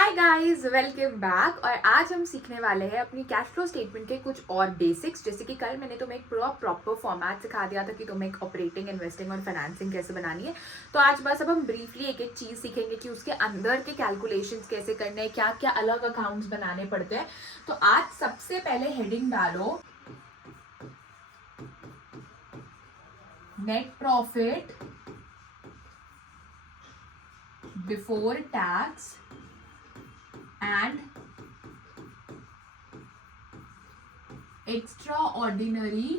Hi guys, welcome back. और आज हम सीखने वाले हैं अपनी कैश फ्लो स्टेटमेंट के कुछ और बेसिक्स। जैसे कि कल मैंने तुम्हें एक पूरा प्रॉपर फॉर्मेट सिखा दिया था कि तुम्हें एक ऑपरेटिंग, इन्वेस्टिंग और फाइनेंसिंग कैसे बनानी है। तो आज बस अब हम ब्रीफली एक एक चीज़ सीखेंगे कि उसके अंदर के कैलकुलेशंस कैसे करने हैं, क्या क्या अलग अकाउंट्स बनाने पड़ते हैं। तो आज सबसे पहले हेडिंग डालो net profit before tax and extra ordinary.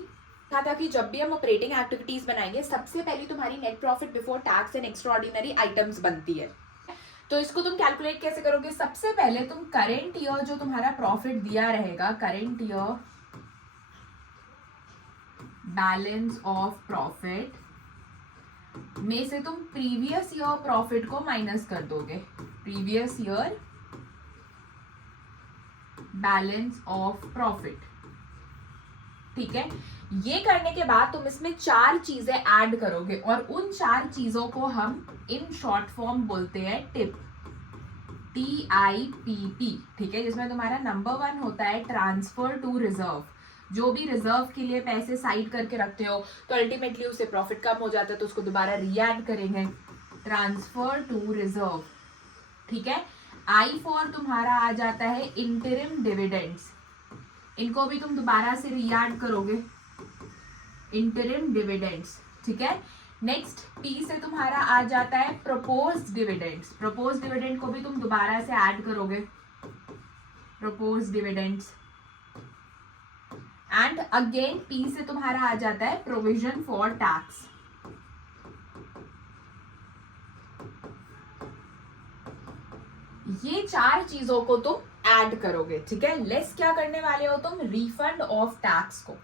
कहा था कि जब भी हम ऑपरेटिंग एक्टिविटीज बनाएंगे सबसे पहले तुम्हारी net profit before tax and extra ordinary items बनती है। तो इसको तुम कैलकुलेट कैसे करोगे? सबसे पहले तुम करेंट ईयर जो तुम्हारा प्रॉफिट दिया रहेगा, current year balance of profit में से तुम प्रीवियस ईयर प्रॉफिट को माइनस कर दोगे। Previous year balance of profit, ठीक है। ये करने के बाद तुम इसमें चार चीजें ऐड करोगे और उन चार चीजों को हम इन शॉर्ट फॉर्म बोलते हैं टिप, TIPP, ठीक है। जिसमें तुम्हारा नंबर 1 होता है ट्रांसफर टू रिजर्व। जो भी रिजर्व के लिए पैसे साइड करके रखते हो तो अल्टीमेटली उससे प्रॉफिट कम हो जाता है, तो उसको दोबारा रीएड करेंगे, ट्रांसफर टू रिजर्व, ठीक है। I फॉर तुम्हारा आ जाता है इंटरिम डिविडेंड्स, इनको भी तुम दोबारा से रीएड करोगे, इंटरिम डिविडेंड्स, ठीक है। नेक्स्ट P से तुम्हारा आ जाता है प्रपोज डिविडेंड्स, प्रपोज डिविडेंड को भी तुम दोबारा से ऐड करोगे, propose dividends. And again P से तुम्हारा आ जाता है प्रोविजन फॉर टैक्स। ये चार चीजों को तुम ऐड करोगे, ठीक है। लेस क्या करने वाले हो तुम? रिफंड ऑफ टैक्स को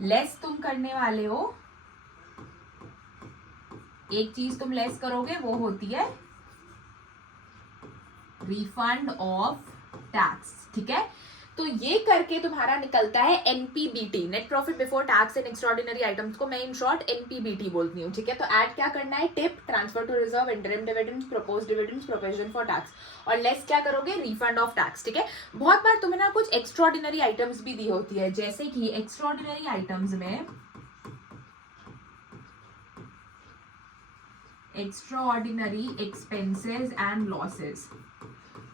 लेस तुम करने वाले हो। एक चीज तुम लेस करोगे वो होती है रिफंड ऑफ टैक्स, ठीक है। तो ये करके तुम्हारा निकलता है NPBT, net profit before tax and extraordinary items को मैं इन शॉर्ट NPBT बोलती हूँ, ठीक है। तो ऐड क्या करना है? Tip, transfer to reserve, interim dividends, propose dividends, provision for tax, और लेस क्या करोगे? रिफंड ऑफ टैक्स, ठीक है। बहुत बार तुम्हें ना कुछ एक्स्ट्राऑर्डिनरी आइटम्स भी दी होती है, जैसे कि एक्स्ट्राऑर्डिनरी आइटम्स में एक्स्ट्राऑर्डिनरी एक्सपेंसेस एंड लॉसेस।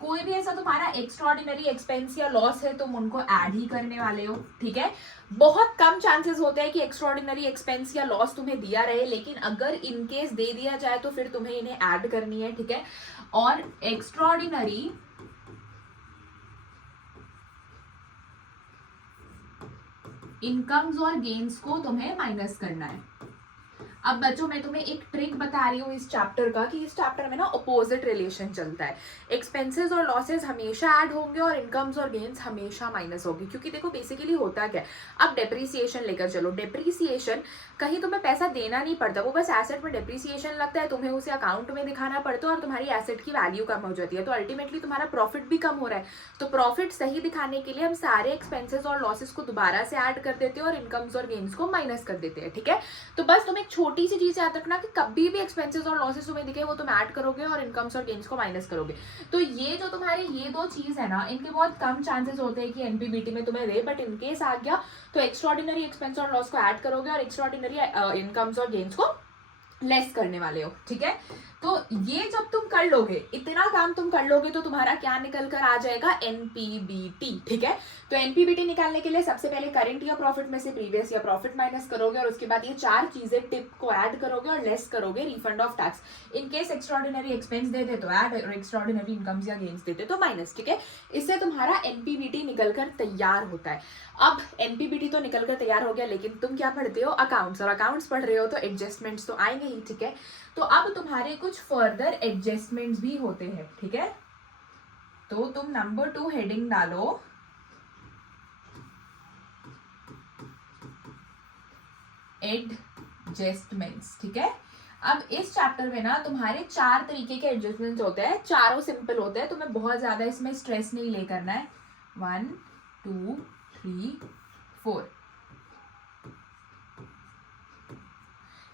कोई भी ऐसा तुम्हारा एक्स्ट्राऑर्डिनरी एक्सपेंस या लॉस है तुम उनको ऐड ही करने वाले हो, ठीक है। बहुत कम चांसेस होते हैं कि एक्स्ट्राऑर्डिनरी एक्सपेंस या लॉस तुम्हें दिया रहे, लेकिन अगर इनकेस दे दिया जाए तो फिर तुम्हें इन्हें ऐड करनी है, ठीक है। और एक्स्ट्राऑर्डिनरी इनकम्स और गेन्स को तुम्हें माइनस करना है। अब बच्चों मैं तुम्हें एक ट्रिक बता रही हूँ इस चैप्टर का, कि इस चैप्टर में ना अपोजिट रिलेशन चलता है। एक्सपेंसेस और लॉसेस हमेशा ऐड होंगे और इनकम्स और गेन्स हमेशा माइनस होगी, क्योंकि देखो बेसिकली होता क्या है। अब डेप्रीसिएशन लेकर चलो, डेप्रीसिएशन कहीं तुम्हें पैसा देना नहीं पड़ता, वो बस एसेट में डेप्रीसिएशन लगता है, तुम्हें उसे अकाउंट में दिखाना पड़ता है और तुम्हारी एसेट की वैल्यू कम हो जाती है, तो अल्टीमेटली तुम्हारा प्रॉफिट भी कम हो रहा है। तो प्रॉफिट सही दिखाने के लिए हम सारे एक्सपेंसेस और लॉसेस को दोबारा से ऐड कर देते हैं और इनकम्स और गेन्स को माइनस कर देते हैं, ठीक है। तो बस तुम एक छोटी सी चीज याद रखना कि कभी भी एक्सपेंसेस और लॉसेस तुम्हें दिखे वो तुम ऐड करोगे और इनकम्स और गेन्स को माइनस करोगे। तो ये जो तुम्हारे ये दो चीज है ना, इनके बहुत कम चांसेस होते हैं कि NPBT में तुम्हें दे, बट इनकेस आ गया तो एक्स्ट्राऑर्डिनरी एक्सपेंस और लॉस को ऐड करोगे और एक्स्ट्राऑर्डिनरी इनकम्स और गेन्स को लेस करने वाले हो, ठीक है। तो ये जब तुम कर लोगे, इतना काम तुम कर लोगे, तो तुम्हारा क्या निकल कर आ जाएगा? NPBT, ठीक है। तो NPBT निकालने के लिए सबसे पहले करंट ईयर प्रॉफिट में से प्रीवियस ईयर प्रॉफिट माइनस करोगे और उसके बाद ये चार चीजें टिप को ऐड करोगे और लेस करोगे refund of tax. In case extraordinary expense देते तो ऐड और एक्स्ट्राऑर्डिनरी इनकम्स या गेन्स देते तो माइनस, ठीक है। इससे तुम्हारा NPBT निकल कर तैयार होता है। अब NPBT तो निकल कर तैयार हो गया, लेकिन तुम क्या पढ़ते हो? अकाउंट्स, और अकाउंट्स पढ़ रहे हो तो एडजस्टमेंट्स तो आएंगे ही, ठीक है। तो अब तुम्हारे कुछ फर्दर एडजस्टमेंट्स भी होते हैं, ठीक है। तो तुम नंबर 2 हेडिंग डालो एडजस्टमेंट्स, ठीक है। अब इस चैप्टर में ना तुम्हारे 4 तरीके के एडजस्टमेंट्स होते हैं, चारों सिंपल होते हैं, तुम्हें बहुत ज्यादा इसमें स्ट्रेस नहीं ले करना है। 1 2 3 4,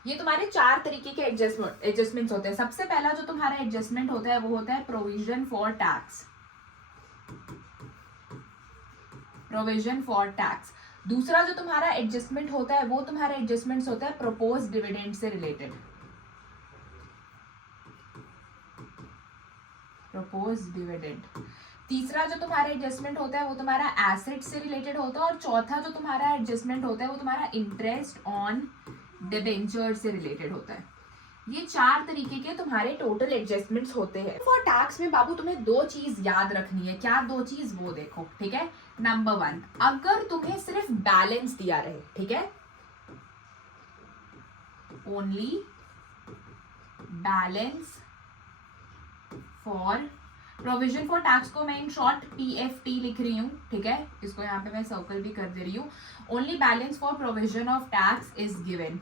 ये तुम्हारे 4 तरीके के एडजस्टमेंट्स होते हैं। सबसे पहला जो तुम्हारा एडजस्टमेंट होता है वो होता है provision for tax. Provision for tax. दूसरा जो तुम्हारा एडजस्टमेंट होता है वो तुम्हारा एडजस्टमेंट होता है प्रपोज डिविडेंड से रिलेटेड, प्रपोज डिविडेंड। तीसरा जो तुम्हारा एडजस्टमेंट होता है वो तुम्हारा एसेट से रिलेटेड होता है, और चौथा जो तुम्हारा एडजस्टमेंट होता है वो तुम्हारा इंटरेस्ट ऑन डिबेंचर से रिलेटेड होता है। ये 4 तरीके के तुम्हारे टोटल एडजस्टमेंट्स होते हैं। फॉर टैक्स में बाबू तुम्हें 2 चीज याद रखनी है। क्या 2 चीज, वो देखो, ठीक है। नंबर 1, अगर तुम्हें सिर्फ बैलेंस दिया रहे, ठीक है, only balance for provision for tax को मैं इन शॉर्ट PFT लिख रही हूँ, ठीक है, इसको यहाँ पे मैं सर्कल भी कर दे रही हूँ। Only balance for provision of tax is given,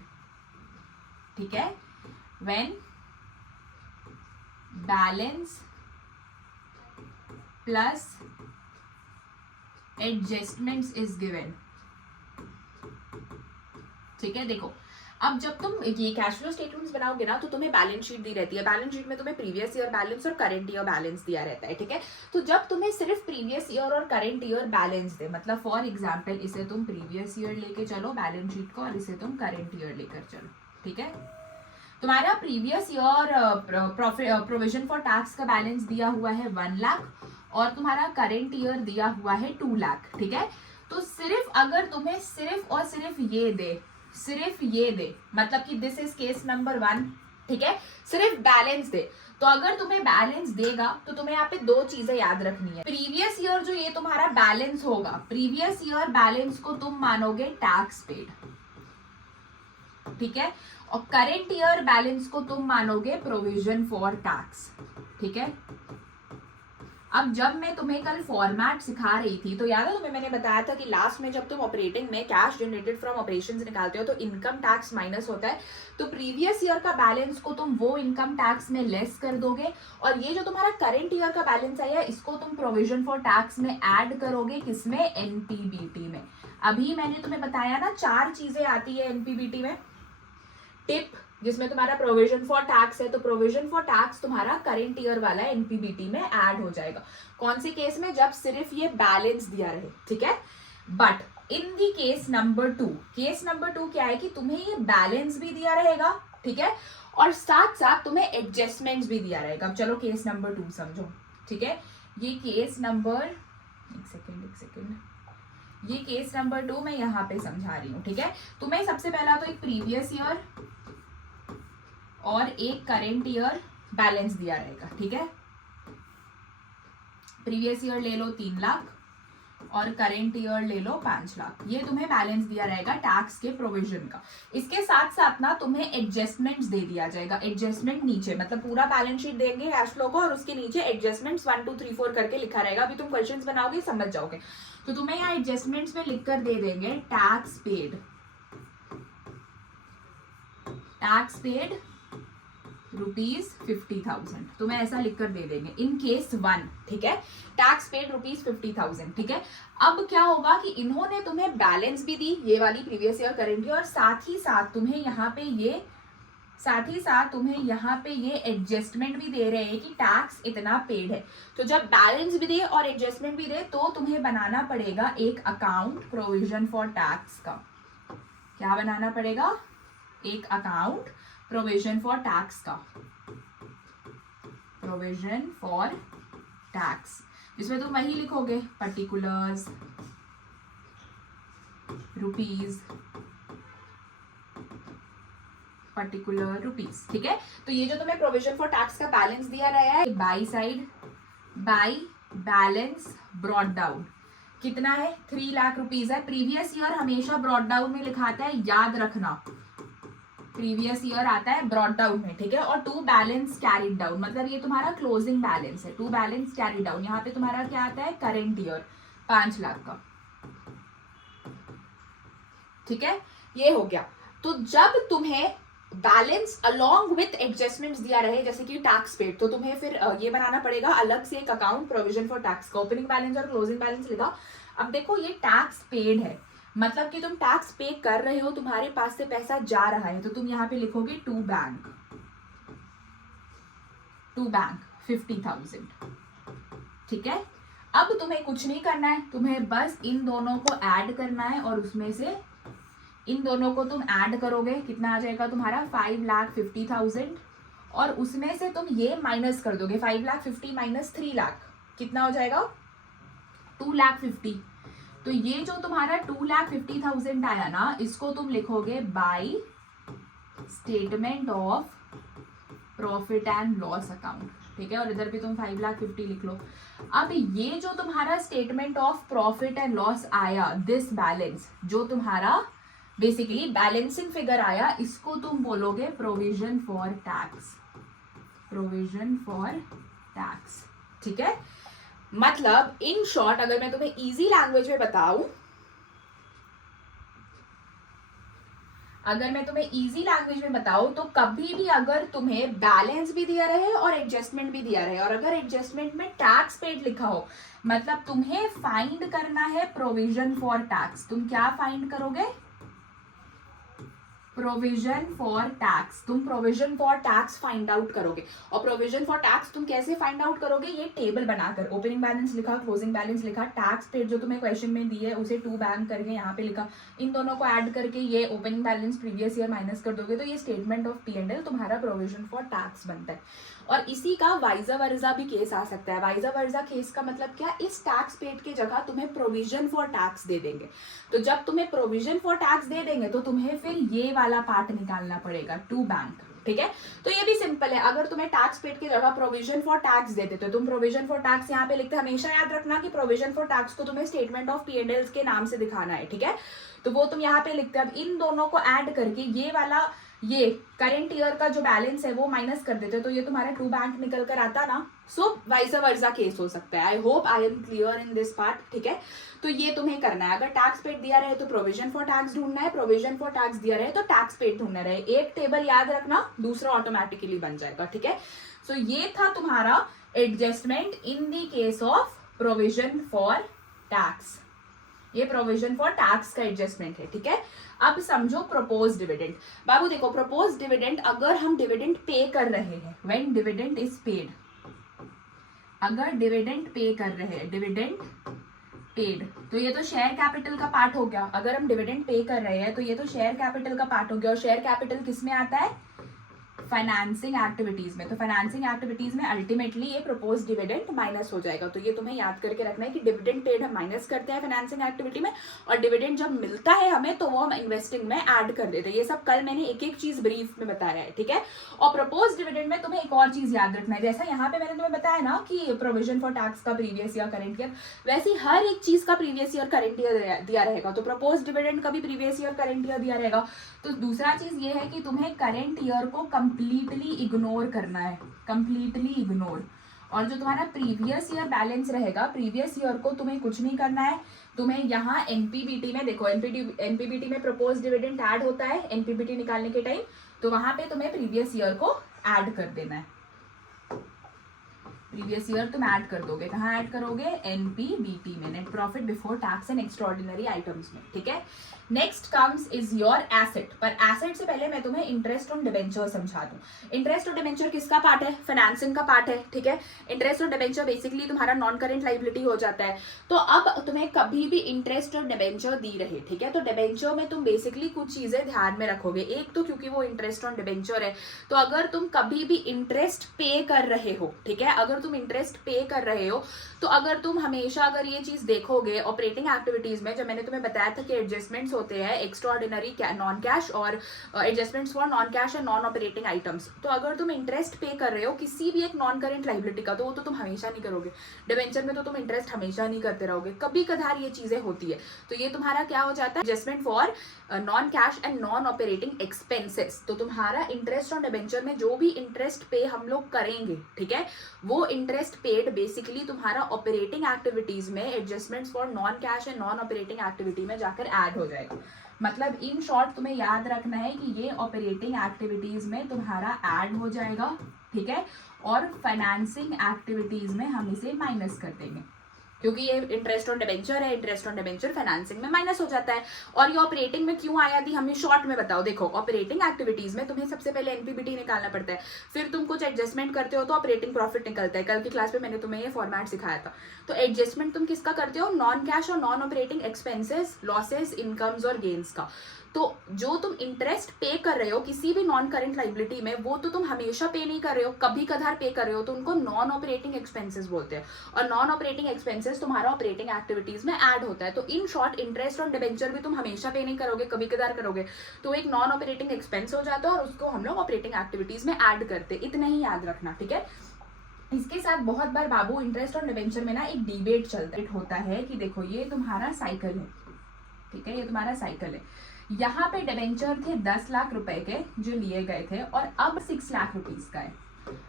ठीक है, when balance plus adjustments is given, ठीक है। देखो, अब जब तुम ये कैश फ्लो स्टेटमेंट्स बनाओगे ना तो तुम्हें बैलेंस शीट दी रहती है। बैलेंस शीट में तुम्हें प्रीवियस ईयर बैलेंस और करंट ईयर बैलेंस दिया रहता है, ठीक है। तो जब तुम्हें सिर्फ प्रीवियस ईयर और करंट ईयर बैलेंस दे, मतलब फॉर एग्जांपल इसे तुम प्रीवियस ईयर लेके चलो बैलेंस शीट को, और इसे तुम करंट ईयर लेकर चलो, ठीक है। तुम्हारा previous year provision for tax का बैलेंस दिया हुआ है 1 लाख और तुम्हारा करंट ईयर दिया हुआ है 2 लाख, ठीक है। तो सिर्फ अगर तुम्हें सिर्फ और सिर्फ ये दे, मतलब कि दिस इज केस नंबर 1, ठीक है, सिर्फ बैलेंस दे, तो अगर तुम्हें बैलेंस देगा तो तुम्हें यहाँ पे 2 चीजें याद रखनी है। प्रीवियस ईयर जो ये तुम्हारा बैलेंस होगा, प्रीवियस ईयर बैलेंस को तुम मानोगे टैक्स पेड, ठीक है, और करेंट ईयर बैलेंस को तुम मानोगे प्रोविजन फॉर टैक्स, ठीक है। अब जब मैं तुम्हें कल फॉर्मेट सिखा रही थी तो याद है तुम्हें मैंने बताया था कि लास्ट में जब तुम ऑपरेटिंग में कैश जनरेटेड फ्रॉम ऑपरेशंस निकालते हो तो इनकम टैक्स माइनस होता है, तो प्रीवियस ईयर का बैलेंस को तुम वो इनकम टैक्स में लेस कर दोगे, और ये जो तुम्हारा करंट ईयर का बैलेंस आया इसको तुम प्रोविजन फॉर टैक्स में ऐड करोगे, किसमें, एनपीबीटी में। अभी मैंने तुम्हें बताया ना 4 चीजें आती है एनपीबीटी में। टिप जिसमें तुम्हारा प्रोविजन फॉर टैक्स है, तो प्रोविजन फॉर टैक्स तुम्हारा करंट ईयर वाला एनपीबीटी में ऐड हो जाएगा। कौन से केस में, जब सिर्फ ये बैलेंस दिया रहे, ठीक है। But in the case number 2, case number 2 क्या है कि तुम्हें ये बैलेंस भी दिया रहेगा, ठीक है, और साथ साथ तुम्हें एडजस्टमेंट्स भी दिया रहेगा। अब चलो केस नंबर 2 समझो, ठीक है। ये केस नंबर, एक सेकेंड, ये केस नंबर 2 मैं यहाँ पे समझा रही हूँ, ठीक है। तुम्हें सबसे पहला तो एक प्रीवियस ईयर और एक करंट ईयर बैलेंस दिया रहेगा, ठीक है। प्रीवियस ईयर ले लो 3 लाख और करंट ईयर ले लो 5 लाख, ये तुम्हें बैलेंस दिया रहेगा टैक्स के प्रोविजन का। इसके साथ साथ ना तुम्हें एडजस्टमेंट्स दे दिया जाएगा, एडजस्टमेंट नीचे, मतलब पूरा बैलेंस शीट देंगे कैश फ्लो को और उसके नीचे एडजस्टमेंट्स 1 2 3 4 करके लिखा रहेगा। अभी तुम क्वेश्चंस बनाओगे समझ जाओगे। तो तुम्हें यहाँ एडजस्टमेंट्स में लिखकर दे देंगे टैक्स पेड ₹50,000, तुम्हें ऐसा लिखकर दे देंगे इन केस 1, ठीक है। टैक्स पेड ₹50,000, ठीक है। अब क्या होगा कि इन्होंने तुम्हें बैलेंस भी दी, ये वाली प्रीवियस ईयर करंट ईयर, और साथ ही साथ तुम्हें यहाँ पे ये एडजस्टमेंट भी दे रहे हैं कि टैक्स इतना पेड है। तो जब बैलेंस भी दे और एडजस्टमेंट भी दे तो तुम्हें बनाना पड़ेगा एक अकाउंट प्रोविजन फॉर टैक्स का। क्या बनाना पड़ेगा, एक अकाउंट प्रोविजन फॉर टैक्स का, प्रोविजन फॉर टैक्स, जिसमें तुम वही लिखोगे पर्टिकुलर्स, रुपीस, ठीक है। तो ये जो तुम्हें प्रोविजन फॉर टैक्स का बैलेंस दिया रहा है, बाई बैलेंस ब्रॉट डाउन कितना है, 3 लाख रुपीज है। प्रीवियस ईयर हमेशा ब्रॉट डाउन में लिखाता है, याद रखना, प्रीवियस ईयर आता है ब्रॉट डाउन में, ठीक है। और 2 बैलेंस कैरीड डाउन, मतलब ये तुम्हारा क्लोजिंग बैलेंस है, 2 बैलेंस कैरीड डाउन। यहाँ पे तुम्हारा क्या आता है, करंट ईयर 5 लाख का, ठीक है, ये हो गया। तो जब तुम्हें बैलेंस अलोंग विथ एडजस्टमेंट्स दिया रहे जैसे कि टैक्स पेड, तो तुम्हें फिर ये बनाना पड़ेगा अलग से एक अकाउंट प्रोविजन फॉर टैक्स का, ओपनिंग बैलेंस और क्लोजिंग बैलेंस लिखा। अब देखो ये टैक्स पेड है, मतलब कि तुम टैक्स पे कर रहे हो, तुम्हारे पास से पैसा जा रहा है, तो तुम यहाँ पे लिखोगे टू बैंक 50,000, ठीक है। अब तुम्हें कुछ नहीं करना है, तुम्हें बस इन दोनों को ऐड करना है और उसमें से इन दोनों को तुम ऐड करोगे, कितना आ जाएगा तुम्हारा 5,50,000 और उसमें से तुम ये माइनस कर दोगे 5,50,000 माइनस 3 लाख, कितना हो जाएगा 2,50,000। तो ये जो तुम्हारा 2,50,000 आया ना, इसको तुम लिखोगे by statement of profit and loss account, ठीक है, और इधर भी तुम 5,50,000 लिख लो। अब ये जो तुम्हारा statement of profit and loss आया, दिस बैलेंस जो तुम्हारा बेसिकली बैलेंसिंग फिगर आया, इसको तुम बोलोगे provision for tax, provision for tax, ठीक है। मतलब इन शॉर्ट अगर मैं तुम्हें इजी लैंग्वेज में बताऊं, तो कभी भी अगर तुम्हें बैलेंस भी दिया रहे और एडजस्टमेंट भी दिया रहे, और अगर एडजस्टमेंट में टैक्स पेड लिखा हो, मतलब तुम्हें फाइंड करना है प्रोविजन फॉर टैक्स, तुम क्या फाइंड करोगे, प्रोविजन फॉर टैक्स, तुम provision for tax find out करोगे। और प्रोविजन फॉर टैक्स तुम कैसे फाइंड आउट करोगे, ये टेबल बनाकर, ओपनिंग बैलेंस लिखा, क्लोजिंग बैलेंस लिखा, टैक्स पेड जो तुम्हें क्वेश्चन में दी है उसे 2 बैंक करके यहाँ पे लिखा, इन दोनों को ऐड करके ये opening balance previous year minus कर दोगे, तो ये स्टेटमेंट ऑफ P&L तुम्हारा प्रोविजन फॉर टैक्स बनता है। और इसी का वाइजा वर्जा भी केस आ सकता है। वाइजा वर्जा केस का मतलब क्या, इस टैक्स पेड की जगह तुम्हें प्रोविजन फॉर टैक्स दे देंगे, तो जब तुम्हें प्रोविजन फॉर टैक्स दे देंगे तो तुम्हें फिर ये वाला पार्ट निकालना पड़ेगा, 2 बैंक, ठीक है। तो ये भी सिंपल है, अगर तुम्हें टैक्स पेड की जगह प्रोविजन फॉर टैक्स देते तो तुम प्रोविजन फॉर टैक्स यहाँ पे लिखते, हमेशा याद रखना कि प्रोविजन फॉर टैक्स को तुम्हें स्टेटमेंट ऑफ P&L के नाम से दिखाना है, ठीक है, तो वो तुम यहाँ पे लिखते। अब इन दोनों को ऐड करके ये वाला, ये करंट ईयर का जो बैलेंस है वो माइनस कर देते, तो ये तुम्हारा 2 बैंक निकल कर आता ना। सो वाइस वर्सा केस हो सकता है। I hope I am clear in this part, ठीक है। तो ये तुम्हें करना है, अगर टैक्स पेड दिया रहे तो प्रोविजन फॉर टैक्स ढूंढना है, प्रोविजन फॉर टैक्स दिया रहे तो टैक्स पेड ढूंढना रहे, एक टेबल याद रखना, दूसरा ऑटोमेटिकली बन जाएगा, ठीक है। सो ये था तुम्हारा adjustment in the case of provision for tax, ये प्रोविजन फॉर टैक्स का एडजस्टमेंट है, ठीक है। अब समझो प्रपोज डिविडेंड। बाबू देखो, प्रपोज डिविडेंड, अगर हम डिविडेंड पे कर रहे हैं, व्हेन डिविडेंड इज पेड, अगर डिविडेंड पे कर रहे हैं, डिविडेंड पेड, तो ये तो शेयर कैपिटल का पार्ट हो गया। अगर हम डिविडेंड पे कर रहे हैं तो ये तो शेयर कैपिटल का पार्ट हो गया, और शेयर कैपिटल किस में आता है, फाइनेंसिंग एक्टिविटीज में। तो फाइनेंसिंग एक्टिविटीज में अल्टीमेटली ये प्रपोज डिविडेंड माइनस हो जाएगा। तो ये तुम्हें याद करके रखना है कि डिविडेंड पेड हम माइनस करते हैं फाइनेंसिंग एक्टिविटी में, और डिविडेंड जब मिलता है हमें तो वो हम इन्वेस्टिंग में ऐड कर देते हैं। ये सब कल मैंने एक एक चीज ब्रीफ में बताया है, ठीक है। और प्रपोज डिविडेंड में तुम्हें एक और चीज याद रखना है, जैसा यहाँ पे मैंने तुम्हें बताया ना कि प्रोविजन फॉर टैक्स का प्रीवियस ईयर करंट ईयर, वैसे हर एक चीज का प्रीवियस ईयर करंट ईयर दिया रहेगा, तो प्रपोज डिविडेंड का भी प्रीवियस ईयर करंट ईयर दिया रहेगा। तो दूसरा चीज ये है कि तुम्हें करंट ईयर को कंप्लीटली इग्नोर करना है, कंप्लीटली इग्नोर। और जो तुम्हारा प्रीवियस ईयर बैलेंस रहेगा, प्रीवियस ईयर को तुम्हें कुछ नहीं करना है, तुम्हें यहाँ एनपीबीटी में देखो, एनपीबीटी में प्रपोज डिविडेंड ऐड होता है एनपीबीटी निकालने के टाइम, तो वहां पे तुम्हें प्रीवियस ईयर को ऐड कर देना है। प्रीवियस ईयर तुम ऐड कर दोगे, कहाँ ऐड करोगे, एनपीबीटी में, net profit before tax and extraordinary items में, ठीक है। Next comes is your asset, पर एसेट से पहले मैं तुम्हें इंटरेस्ट ऑन डिबेंचर समझा दूं। इंटरेस्ट ऑन डिबेंचर किसका पार्ट है, फाइनेंसिंग का पार्ट है, ठीक है। इंटरेस्ट ऑन डिबेंचर बेसिकली तुम्हारा नॉन करेंट लाइबिलिटी हो जाता है। तो अब तुम्हें कभी भी इंटरेस्ट ऑन डिबेंचर दी रहे, ठीक है, तो डिबेंचर में तुम बेसिकली कुछ चीजें ध्यान में रखोगे। एक तो क्योंकि वो इंटरेस्ट ऑन डिबेंचर है, तो अगर तुम कभी भी इंटरेस्ट पे कर रहे हो, ठीक है, अगर तुम इंटरेस्ट पे कर रहे हो, तो अगर तुम हमेशा अगर ये चीज देखोगे ऑपरेटिंग एक्टिविटीज में, जब मैंने तुम्हें बताया था कि एडजस्टमेंट्स होते हैं एक्स्ट्राऑर्डिनरी नॉन कैश और adjustments for non cash and non operating items, तो अगर तुम इंटरेस्ट पे कर रहे हो किसी भी एक नॉन करेंट लाइबिलिटी का, तो वो तो तुम हमेशा नहीं करोगे। डिबेंचर में तो तुम इंटरेस्ट हमेशा नहीं करते रहोगे, कभी कभार ये चीजें होती है, तो ये तुम्हारा क्या हो जाता है, adjustment for non cash and non operating expenses. तो तुम्हारा इंटरेस्ट ऑन डिबेंचर में जो भी इंटरेस्ट पे हम लोग करेंगे, ठीक है, वो इंटरेस्ट पेड बेसिकली तुम्हारा ऑपरेटिंग एक्टिविटीज में adjustments for non cash and non operating activity में जाकर ऐड हो जाएगा। मतलब इन शॉर्ट तुम्हें याद रखना है कि ये ऑपरेटिंग एक्टिविटीज में तुम्हारा ऐड हो जाएगा, ठीक है, और फाइनेंसिंग एक्टिविटीज में हम इसे माइनस कर देंगे। क्योंकि ये इंटरेस्ट ऑन डिबेंचर है, इंटरेस्ट ऑन डिबेंचर फाइनेंसिंग में माइनस हो जाता है। और ये ऑपरेटिंग में क्यों आया थी हमें शॉर्ट में बताओ। देखो ऑपरेटिंग एक्टिविटीज में तुम्हें सबसे पहले एनपीबीटी निकालना पड़ता है, फिर तुम कुछ एडजस्टमेंट करते हो तो ऑपरेटिंग प्रॉफिट निकलता है। कल की क्लास में मैंने तुम्हें ये फॉर्मेट सिखाया था। तो एडजस्टमेंट तुम किसका करते हो, नॉन कैश और non operating expenses, losses, incomes और गेन्स का। तो जो तुम इंटरेस्ट पे कर रहे हो किसी भी नॉन करेंट लाइबिलिटी में, वो तो तुम हमेशा पे नहीं कर रहे हो, कभी कभार पे कर रहे हो, तो उनको नॉन ऑपरेटिंग एक्सपेंसेस बोलते हैं। और नॉन ऑपरेटिंग एक्सपेंसेस तुम्हारा ऑपरेटिंग एक्टिविटीज में ऐड होता है। तो in short interest on debenture भी तुम हमेशा पे नहीं करोगे, कभी कभार करोगे, तो एक नॉन ऑपरेटिंग एक्सपेंस हो जाता है और उसको हम लोग ऑपरेटिंग एक्टिविटीज में ऐड करते। इतना ही याद रखना, ठीक है। इसके साथ बहुत बार बाबू इंटरेस्ट ऑन डिबेंचर में ना एक डिबेट चलता होता है कि देखो ये तुम्हारा साइकिल है, ठीक है, ये तुम्हारा साइकिल है। यहाँ पे डिबेंचर थे 10 लाख रुपए के जो लिए गए थे और अब 6 लाख रुपीज का है।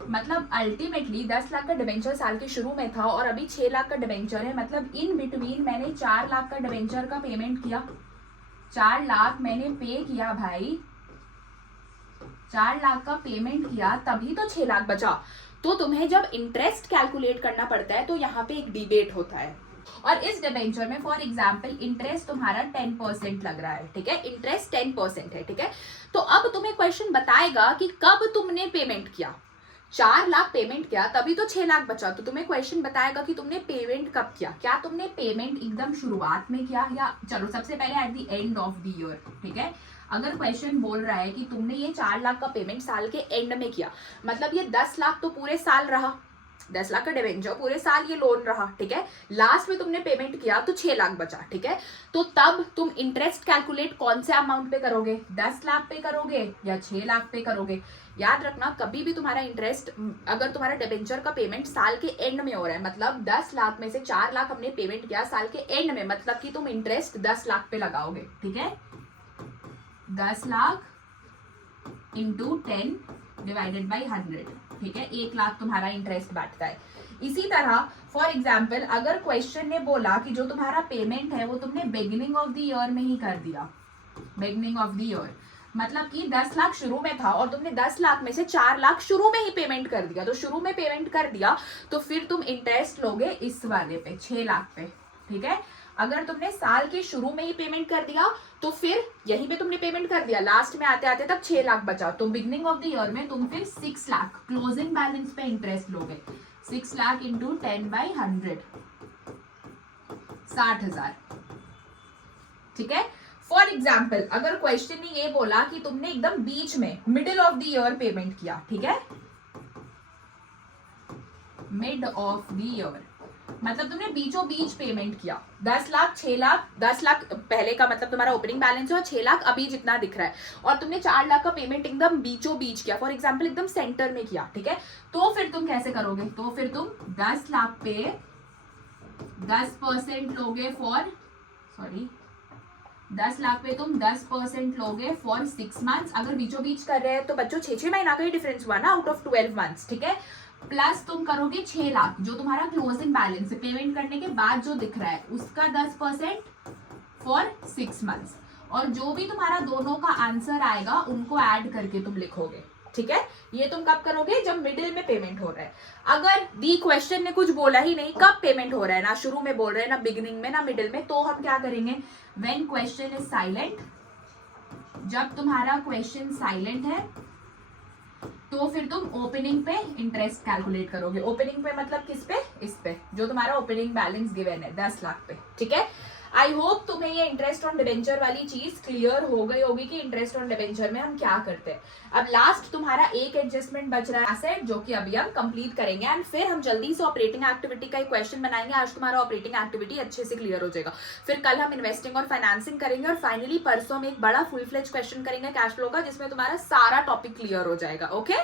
मतलब अल्टीमेटली 10 लाख का डिबेंचर साल के शुरू में था और अभी 6 लाख का डिबेंचर है। मतलब इन बिटवीन मैंने 4 लाख का डिबेंचर का पेमेंट किया, 4 लाख मैंने पे किया भाई, 4 लाख का पेमेंट किया, तभी तो 6 लाख बचा। तो तुम्हें जब इंटरेस्ट कैलकुलेट करना पड़ता है तो यहाँ पे एक डिबेट होता है। और इस डिबेंचर में फॉर एग्जांपल इंटरेस्ट तुम्हारा 10% लग रहा है, ठीक है, इंटरेस्ट 10% है, ठीक है। तो अब तुम्हें क्वेश्चन बताएगा कि कब तुमने पेमेंट किया, 4 लाख पेमेंट किया तभी तो 6 लाख बचा। तो तुम्हें क्वेश्चन बताएगा कि तुमने पेमेंट कब किया, क्या तुमने पेमेंट एकदम शुरुआत में किया या चलो सबसे पहले at the end of the year, ठीक है। अगर क्वेश्चन बोल रहा है कि तुमने ये 4 लाख का पेमेंट साल के एंड में किया, मतलब ये 10 लाख तो पूरे साल रहा, 10 लाख का डिबेंचर पूरे साल ये लोन रहा, ठीक है। लास्ट में तुमने पेमेंट किया तो 6 लाख बचा, ठीक है। तो तब तुम इंटरेस्ट कैलकुलेट कौन से अमाउंट पे करोगे, 10 लाख पे करोगे या 6 लाख पे करोगे। याद रखना कभी भी तुम्हारा इंटरेस्ट, अगर तुम्हारा डिबेंचर का पेमेंट साल के एंड में हो रहा है, मतलब 10 लाख में से 4 लाख हमने पेमेंट किया साल के एंड में, मतलब कि तुम इंटरेस्ट 10 लाख पे लगाओगे, ठीक है। 10 लाख इंटू 10 डिवाइडेड बाई 100, ठीक है, 1 लाख तुम्हारा इंटरेस्ट बैठता है। इसी तरह फॉर एग्जाम्पल अगर क्वेश्चन ने बोला कि जो तुम्हारा पेमेंट है वो तुमने बिगिनिंग ऑफ द ईयर में ही कर दिया, बिगिनिंग ऑफ द ईयर, मतलब कि 10 लाख शुरू में था और तुमने 10 लाख में से 4 लाख शुरू में ही पेमेंट कर दिया, तो शुरू में पेमेंट कर दिया तो फिर तुम इंटरेस्ट लोगे इस वाले पे 6 लाख पे, ठीक है। अगर तुमने साल के शुरू में ही पेमेंट कर दिया तो फिर यहीं पे तुमने पेमेंट कर दिया, लास्ट में आते आते तक 6 लाख बचा, तो बिगनिंग ऑफ द ईयर में तुम फिर 6 लाख क्लोजिंग बैलेंस पे इंटरेस्ट लोगे। 6 लाख इंटू 10/100, 60,000, ठीक है। फॉर एग्जाम्पल अगर क्वेश्चन ने ये बोला कि तुमने एकदम बीच में middle of the year payment किया, ठीक है, मिड ऑफ द ईयर मतलब तुमने बीचों बीच पेमेंट किया, 10 लाख 6 लाख, 10 लाख पहले का मतलब तुम्हारा ओपनिंग बैलेंस है और 6 लाख अभी जितना दिख रहा है, और तुमने 4 लाख का पेमेंट एकदम बीचों बीच किया, फॉर एग्जांपल एकदम सेंटर में किया, ठीक है। तो फिर तुम कैसे करोगे, तो फिर तुम 10 लाख पे 10% लोगे फॉर 10 लाख पे तुम 10% लोगे फॉर 6 मंथ्स। अगर बीचों बीच कर रहे हैं तो बच्चों 6 महीना का ही डिफरेंस हुआ ना, आउट ऑफ 12 मंथ्स, ठीक है। प्लस तुम करोगे 6 लाख जो तुम्हारा क्लोजिंग बैलेंस है, पेमेंट करने के बाद जो दिख रहा है उसका 10% फॉर 6 मंथ्स, और जो भी तुम्हारा दोनों का आंसर आएगा उनको ऐड करके तुम लिखोगे, ठीक है। ये तुम कब करोगे, जब मिडिल में पेमेंट हो रहा है। अगर दी क्वेश्चन ने कुछ बोला ही नहीं कब पेमेंट हो रहा है, ना शुरू में बोल रहे हैं, ना बिगिनिंग में, ना मिडिल में, तो हम क्या करेंगे, व्हेन क्वेश्चन इज साइलेंट, जब तुम्हारा क्वेश्चन साइलेंट है तो फिर तुम ओपनिंग पे इंटरेस्ट कैलकुलेट करोगे। ओपनिंग पे मतलब किस पे, इस पे जो तुम्हारा ओपनिंग बैलेंस गिवन है 10 लाख पे, ठीक है। आई होप तुम्हें ये इंटरेस्ट ऑन डिबेंचर वाली चीज क्लियर हो गई होगी कि इंटरेस्ट ऑन डिबेंचर में हम क्या करते हैं। अब लास्ट तुम्हारा एक एडजस्टमेंट बच रहा है एसेट, जो कि अभी हम कंप्लीट करेंगे एंड फिर हम जल्दी से ऑपरेटिंग एक्टिविटी का एक क्वेश्चन बनाएंगे। आज तुम्हारा ऑपरेटिंग एक्टिविटी अच्छे से क्लियर हो जाएगा, फिर कल हम इन्वेस्टिंग और फाइनेंसिंग करेंगे, और फाइनली परसों में एक बड़ा फुल फ्लेज क्वेश्चन करेंगे कैश फ्लो का, जिसमें तुम्हारा सारा टॉपिक क्लियर हो जाएगा। ओके,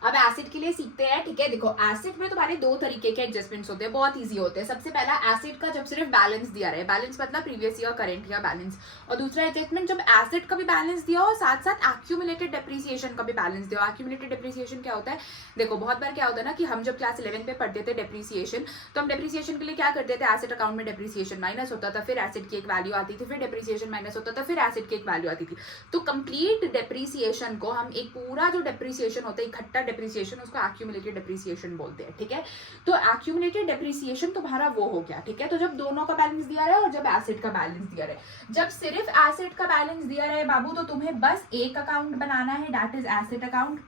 अब एसिड के लिए सीखते हैं, ठीक है। देखो एसिड में तुम्हारे 2 तरीके के एडजस्टमेंट्स होते हैं, बहुत ईजी होते हैं। सबसे पहला एसिड का जब सिर्फ बैलेंस दिया रहे, बैलेंस मतलब previous year current year balance, और दूसरा एडजस्टमेंट जब एसेट का भी बैलेंस दिया हो साथ साथ एक्यूमुलेटेड डेप्रिसिएशन का भी बैलेंस दिया हो। एक्यूमुलेटेड डेप्रिसिएशन क्या होता है, देखो बहुत बार क्या होता है ना कि हम जब क्लास 11 पे पढ़ते थे डेप्रिसिएशन, तो हम डेप्रिसिएशन के लिए क्या करते थे, एसेट अकाउंट में डेप्रिसिएशन माइनस होता था, फिर एसेट की एक वैल्यू आती थी, फिर डेप्रिसिएशन माइनस होता था, फिर एसेट की एक वैल्यू आती थी। तो कंप्लीट डेप्रिसिएशन को हम एक पूरा जो डेप्रिसिएशन होता है इकट्ठा डेप्रिसिएशन, उसको एक्यूमुलेटेड डेप्रिसिएशन बोलते हैं, ठीक है। तो एक्यूमुलेटेड डेप्रिसिएशन तुम्हारा वो हो गया, ठीक है। तो जब दोनों का बैलेंस दिया रहे और जब एसेट का बैलेंस दिया रहे, जब सिर्फ एसेट का बैलेंस दिया रहे बाबू, तो तुम्हें बस एक अकाउंट बनाना है, that is asset account,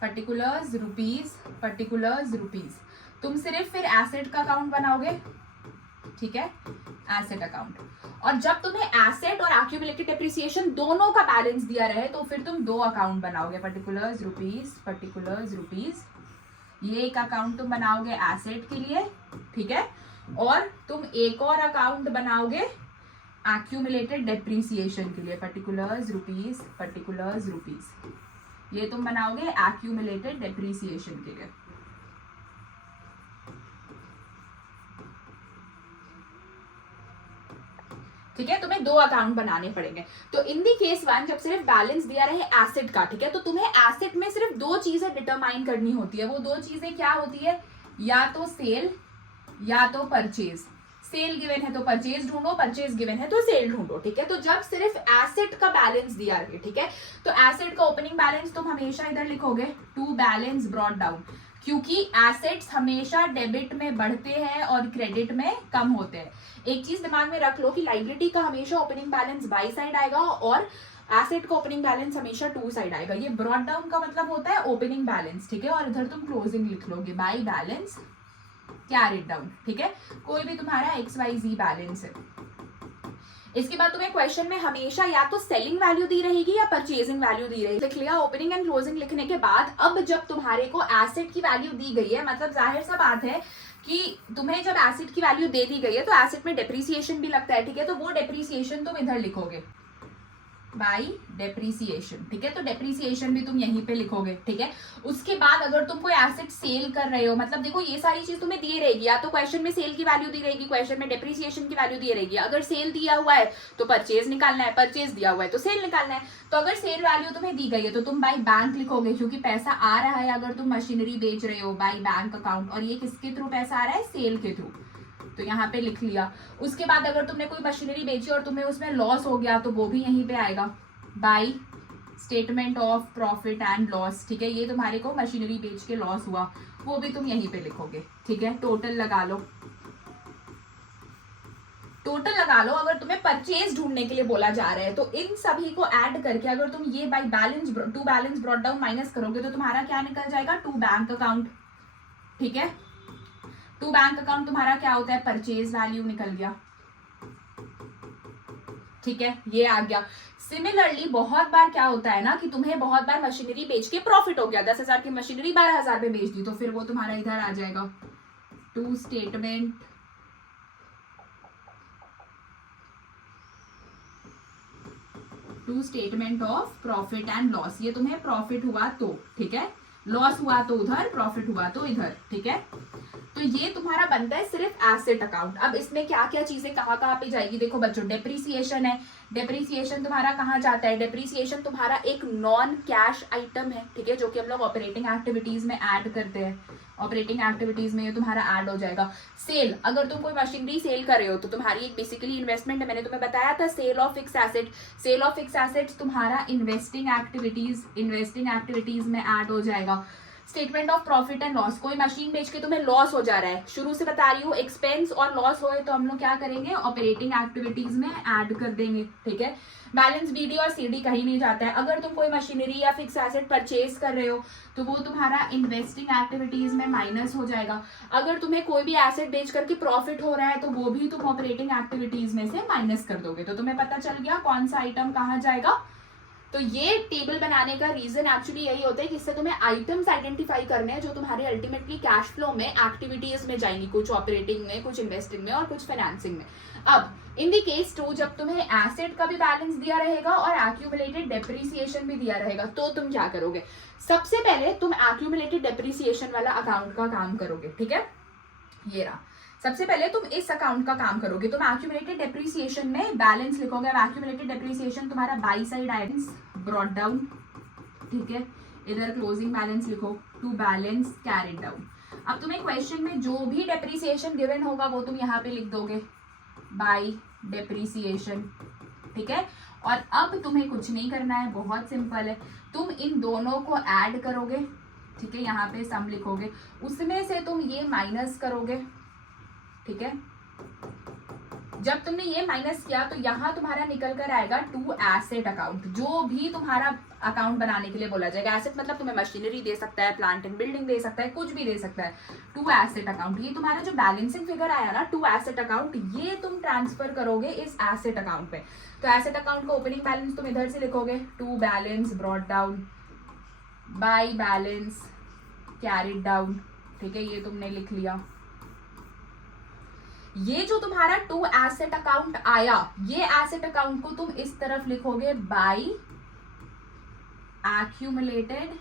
particulars rupees. तुम सिर्फ फिर एसेट का अकाउंट बनाओगे, ठीक है, एसेट अकाउंट। और जब तुम्हें एसेट और एक्यूमुलेटेड डेप्रिसिएशन दोनों का बैलेंस दिया रहे तो फिर तुम दो अकाउंट बनाओगे, पर्टिकुलर्स रुपीज। ये एक अकाउंट तुम बनाओगे एसेट के लिए, ठीक है, और तुम एक और अकाउंट बनाओगे एक्यूमुलेटेड डेप्रिसिएशन के लिए, पर्टिकुलर्स रुपीज। ये तुम बनाओगे एक्यूमुलेटेड डेप्रिसिएशन के लिए। ठीक है, तुम्हें दो अकाउंट बनाने पड़ेंगे। तो इन दी केस वन जब सिर्फ बैलेंस दिया रहे एसेट का, ठीक है, तो तुम्हें एसेट में सिर्फ दो चीजें डिटरमाइन करनी होती है। वो दो चीजें क्या होती है, या तो सेल या तो परचेज। सेल गिवन है तो परचेज ढूंढो, परचेज गिवन है तो सेल ढूंढो, ठीक है। तो जब सिर्फ एसेट का बैलेंस दिया रहे, ठीक है, तो एसेट का ओपनिंग बैलेंस तुम हमेशा इधर लिखोगे टू बैलेंस ब्रॉट डाउन, क्योंकि एसेट्स हमेशा डेबिट में बढ़ते हैं और क्रेडिट में कम होते हैं। एक चीज दिमाग में रख लो कि लाइबिलिटी का हमेशा ओपनिंग बैलेंस बाई साइड आएगा और एसेट का ओपनिंग बैलेंस हमेशा टू साइड आएगा। ये ब्रॉट डाउन का मतलब होता है ओपनिंग बैलेंस, ठीक है, और इधर तुम क्लोजिंग लिख लोगे बाई बैलेंस कैरिड डाउन, ठीक है। कोई भी तुम्हारा XYZ बैलेंस है। इसके बाद तुम्हें क्वेश्चन में हमेशा या तो सेलिंग वैल्यू दी रहेगी या परचेजिंग वैल्यू दी रहेगी। लिख लिया ओपनिंग एंड क्लोजिंग लिखने के बाद अब जब तुम्हारे को एसेट की वैल्यू दी गई है, मतलब जाहिर सा बात है कि तुम्हें जब एसेट की वैल्यू दे दी गई है तो एसेट में डेप्रिसिएशन भी लगता है, ठीक है, तो वो डेप्रिसिएशन तुम इधर लिखोगे बाई डेप्रिसिएशन, ठीक है। तो डेप्रिसिएशन भी तुम यहीं पे लिखोगे, ठीक है। उसके बाद अगर तुम कोई एसेट सेल कर रहे हो, मतलब देखो ये सारी चीज तुम्हें दी रहेगी, या तो क्वेश्चन में सेल की वैल्यू दी रहेगी, क्वेश्चन में डेप्रिसिएशन की वैल्यू दी रहेगी। अगर सेल दिया हुआ है तो परचेज निकालना है, परचेज दिया हुआ है तो सेल निकालना है। तो अगर सेल वैल्यू तुम्हें दी गई है तो तुम बाई बैंक लिखोगे, क्योंकि पैसा आ रहा है अगर तुम मशीनरी बेच रहे हो बाई बैंक अकाउंट, और ये किसके थ्रू पैसा आ रहा है, सेल के थ्रू, तो यहाँ पे लिख लिया। उसके बाद अगर तुमने कोई मशीनरी बेची और तुम्हें उसमें लॉस हो गया तो वो भी यहीं पे आएगा by statement of profit and loss, ठीक है। ये तुम्हारे को मशीनरी बेच के लॉस हुआ, वो भी तुम यहीं पे लिखोगे, ठीक है। टोटल लगा लो, अगर तुम्हें परचेज ढूंढने के लिए बोला जा रहा है तो इन सभी को ऐड करके अगर तुम ये by balance to balance brought down minus करोगे तो तुम्हारा क्या निकल जाएगा, टू बैंक अकाउंट, ठीक है। टू बैंक अकाउंट तुम्हारा क्या होता है, परचेज वैल्यू निकल गया, ठीक है, ये आ गया। सिमिलरली बहुत बार क्या होता है ना कि तुम्हें बहुत बार मशीनरी बेच के प्रॉफिट हो गया, 10,000 की मशीनरी 12,000 में बेच दी, तो फिर वो तुम्हारा इधर आ जाएगा to statement of profit and loss. ये तुम्हें प्रॉफिट हुआ तो, ठीक है, लॉस हुआ तो उधर, प्रॉफिट हुआ तो इधर, ठीक है। तो ये तुम्हारा बनता है सिर्फ एसेट अकाउंट। अब इसमें क्या क्या चीजें कहाँ पे जाएगी, देखो बच्चों, डेप्रिसिएशन है, डेप्रिसिएशन तुम्हारा कहाँ जाता है, डेप्रिसिएशन तुम्हारा एक नॉन कैश आइटम है, ठीक है, जो कि हम लोग ऑपरेटिंग एक्टिविटीज में ऐड करते हैं, ऑपरेटिंग एक्टिविटीज में ये तुम्हारा ऐड हो जाएगा। सेल, अगर तुम कोई मशीनरी सेल कर रहे हो तो तुम्हारी एक बेसिकली इन्वेस्टमेंट है, मैंने तुम्हें बताया था sale of fix asset, sale of fix assets तुम्हारा इन्वेस्टिंग एक्टिविटीज में ऐड हो जाएगा। Statement of profit and loss, कोई मशीन बेच के तुम्हें लॉस हो जा रहा है, शुरू से बता रही हूँ, एक्सपेंस और लॉस होए तो हम लोग क्या करेंगे, ऑपरेटिंग एक्टिविटीज में ऐड कर देंगे, ठीक है। बैलेंस BD और CD कहीं नहीं जाता है। अगर तुम कोई मशीनरी या फिक्स एसेट परचेज कर रहे हो तो वो तुम्हारा इन्वेस्टिंग एक्टिविटीज में माइनस हो जाएगा। अगर तुम्हें कोई भी एसेट बेच करके प्रॉफिट हो रहा है तो वो भी तुम ऑपरेटिंग एक्टिविटीज में से माइनस कर दोगे। तो तुम्हें पता चल गया कौन सा आइटम कहाँ जाएगा। तो ये टेबल बनाने का रीजन एक्चुअली यही होता है कि इससे तुम्हें आइटम्स आइडेंटिफाई करने हैं जो तुम्हारे अल्टीमेटली कैश फ्लो में एक्टिविटीज में जाएंगी, कुछ ऑपरेटिंग में, कुछ इन्वेस्टिंग में और कुछ फाइनेंसिंग में। अब इन दी केस 2 जब तुम्हें एसेट का भी बैलेंस दिया रहेगा और एक्यूमुलेटेड डेप्रिसिएशन भी दिया रहेगा तो तुम क्या करोगे, सबसे पहले तुम एक्यूमुलेटेड डेप्रिसिएशन वाला अकाउंट का काम करोगे, ठीक है। ये रहा, सबसे पहले तुम इस अकाउंट का काम करोगे, तुम एक्यूमुलेटेड डेप्रिसिएशन में बैलेंस लिखोगे। अब एक्यूमुलेटेड डेप्रिसिएशन तुम्हारा by side items brought down, ठीक है, इधर क्लोजिंग बैलेंस लिखो, टू बैलेंस कैरिड डाउन। अब तुम्हें क्वेश्चन में जो भी डेप्रिसिएशन गिवन होगा वो तुम यहाँ पे लिख दोगे बाई डेप्रिसिएशन, ठीक है। और अब तुम्हें कुछ नहीं करना है, बहुत सिंपल है, तुम इन दोनों को ऐड करोगे, ठीक है, यहाँ पे सम लिखोगे, उसमें से तुम ये माइनस करोगे, ठीक है। जब तुमने ये माइनस किया तो यहाँ तुम्हारा निकल कर आएगा टू एसेट अकाउंट, जो भी तुम्हारा अकाउंट बनाने के लिए बोला जाएगा। एसेट मतलब तुम्हें मशीनरी दे सकता है, प्लांट एंड बिल्डिंग दे सकता है, कुछ भी दे सकता है। टू एसेट अकाउंट, ये तुम्हारा जो बैलेंसिंग फिगर आया ना टू एसेट अकाउंट, ये तुम ट्रांसफर करोगे इस एसेट अकाउंट पे। तो एसेट अकाउंट का ओपनिंग बैलेंस तुम इधर से लिखोगे, to balance brought down by balance carried down, ठीक है, ये तुमने लिख लिया। ये जो तुम्हारा टू एसेट अकाउंट आया, ये एसेट अकाउंट को तुम इस तरफ लिखोगे बाई एक्यूमुलेटेड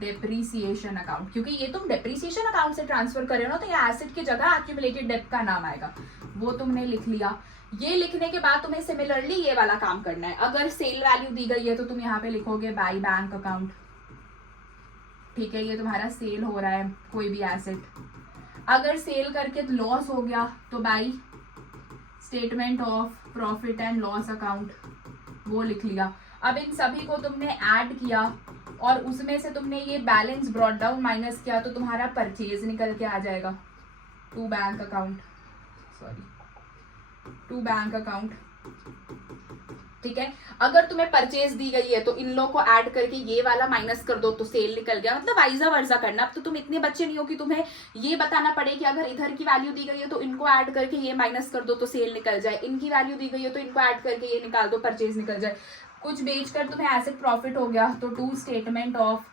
डेप्रिसिएशन अकाउंट, क्योंकि ये तुम डेप्रिसिएशन अकाउंट से ट्रांसफर कर रहे हो ना, तो ये एसेट की जगह एक्यूमुलेटेड डेप का नाम आएगा, वो तुमने लिख लिया। ये लिखने के बाद तुम्हें सिमिलरली ये वाला काम करना है। अगर सेल वैल्यू दी गई है तो तुम यहाँ पे लिखोगे बाई बैंक अकाउंट, ठीक है, ये तुम्हारा सेल हो रहा है कोई भी एसेट। अगर सेल करके लॉस हो गया तो by statement of profit and loss account, वो लिख लिया। अब इन सभी को तुमने ऐड किया और उसमें से तुमने ये बैलेंस ब्रॉट डाउन माइनस किया तो तुम्हारा परचेज निकल के आ जाएगा, to bank account, sorry to bank account, ठीक है। अगर तुम्हें परचेज दी गई है तो इन लोग को ऐड करके ये वाला माइनस कर दो तो सेल निकल गया, मतलब वाइजा वर्जा करना। अब तो तुम इतने बच्चे नहीं हो कि तुम्हें ये बताना पड़े कि अगर इधर की वैल्यू दी गई है तो इनको ऐड करके ये माइनस कर दो तो सेल निकल जाए, इनकी वैल्यू दी गई है तो इनको ऐड करके ये निकाल दो परचेज निकल जाए। कुछ बेचकर तुम्हें एसेट प्रॉफिट हो गया तो to statement of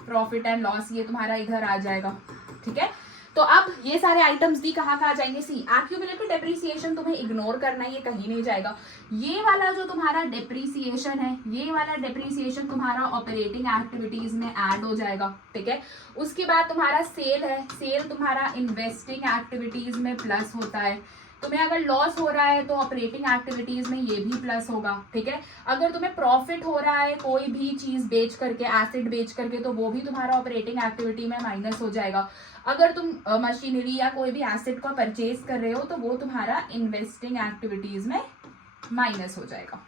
profit and loss, ये तुम्हारा इधर आ जाएगा, ठीक है। तो अब ये सारे आइटम्स दी कहाँ कहाँ जाएंगे, सी एक्यूमुलेटेड डेप्रिसिएशन तुम्हें इग्नोर करना है, ये कहीं नहीं जाएगा। ये वाला जो तुम्हारा डेप्रिसिएशन है, ये वाला डेप्रिसिएशन तुम्हारा ऑपरेटिंग एक्टिविटीज में ऐड हो जाएगा, ठीक है। उसके बाद तुम्हारा सेल है, सेल तुम्हारा इन्वेस्टिंग एक्टिविटीज में प्लस होता है। तुम्हें अगर लॉस हो रहा है तो ऑपरेटिंग एक्टिविटीज में ये भी प्लस होगा, ठीक है। अगर तुम्हें प्रॉफिट हो रहा है कोई भी चीज बेच करके, एसेट बेच करके, तो वो भी तुम्हारा ऑपरेटिंग एक्टिविटी में माइनस हो जाएगा। अगर तुम मशीनरी या कोई भी एसेट का परचेज कर रहे हो तो वो तुम्हारा इन्वेस्टिंग एक्टिविटीज में माइनस हो जाएगा।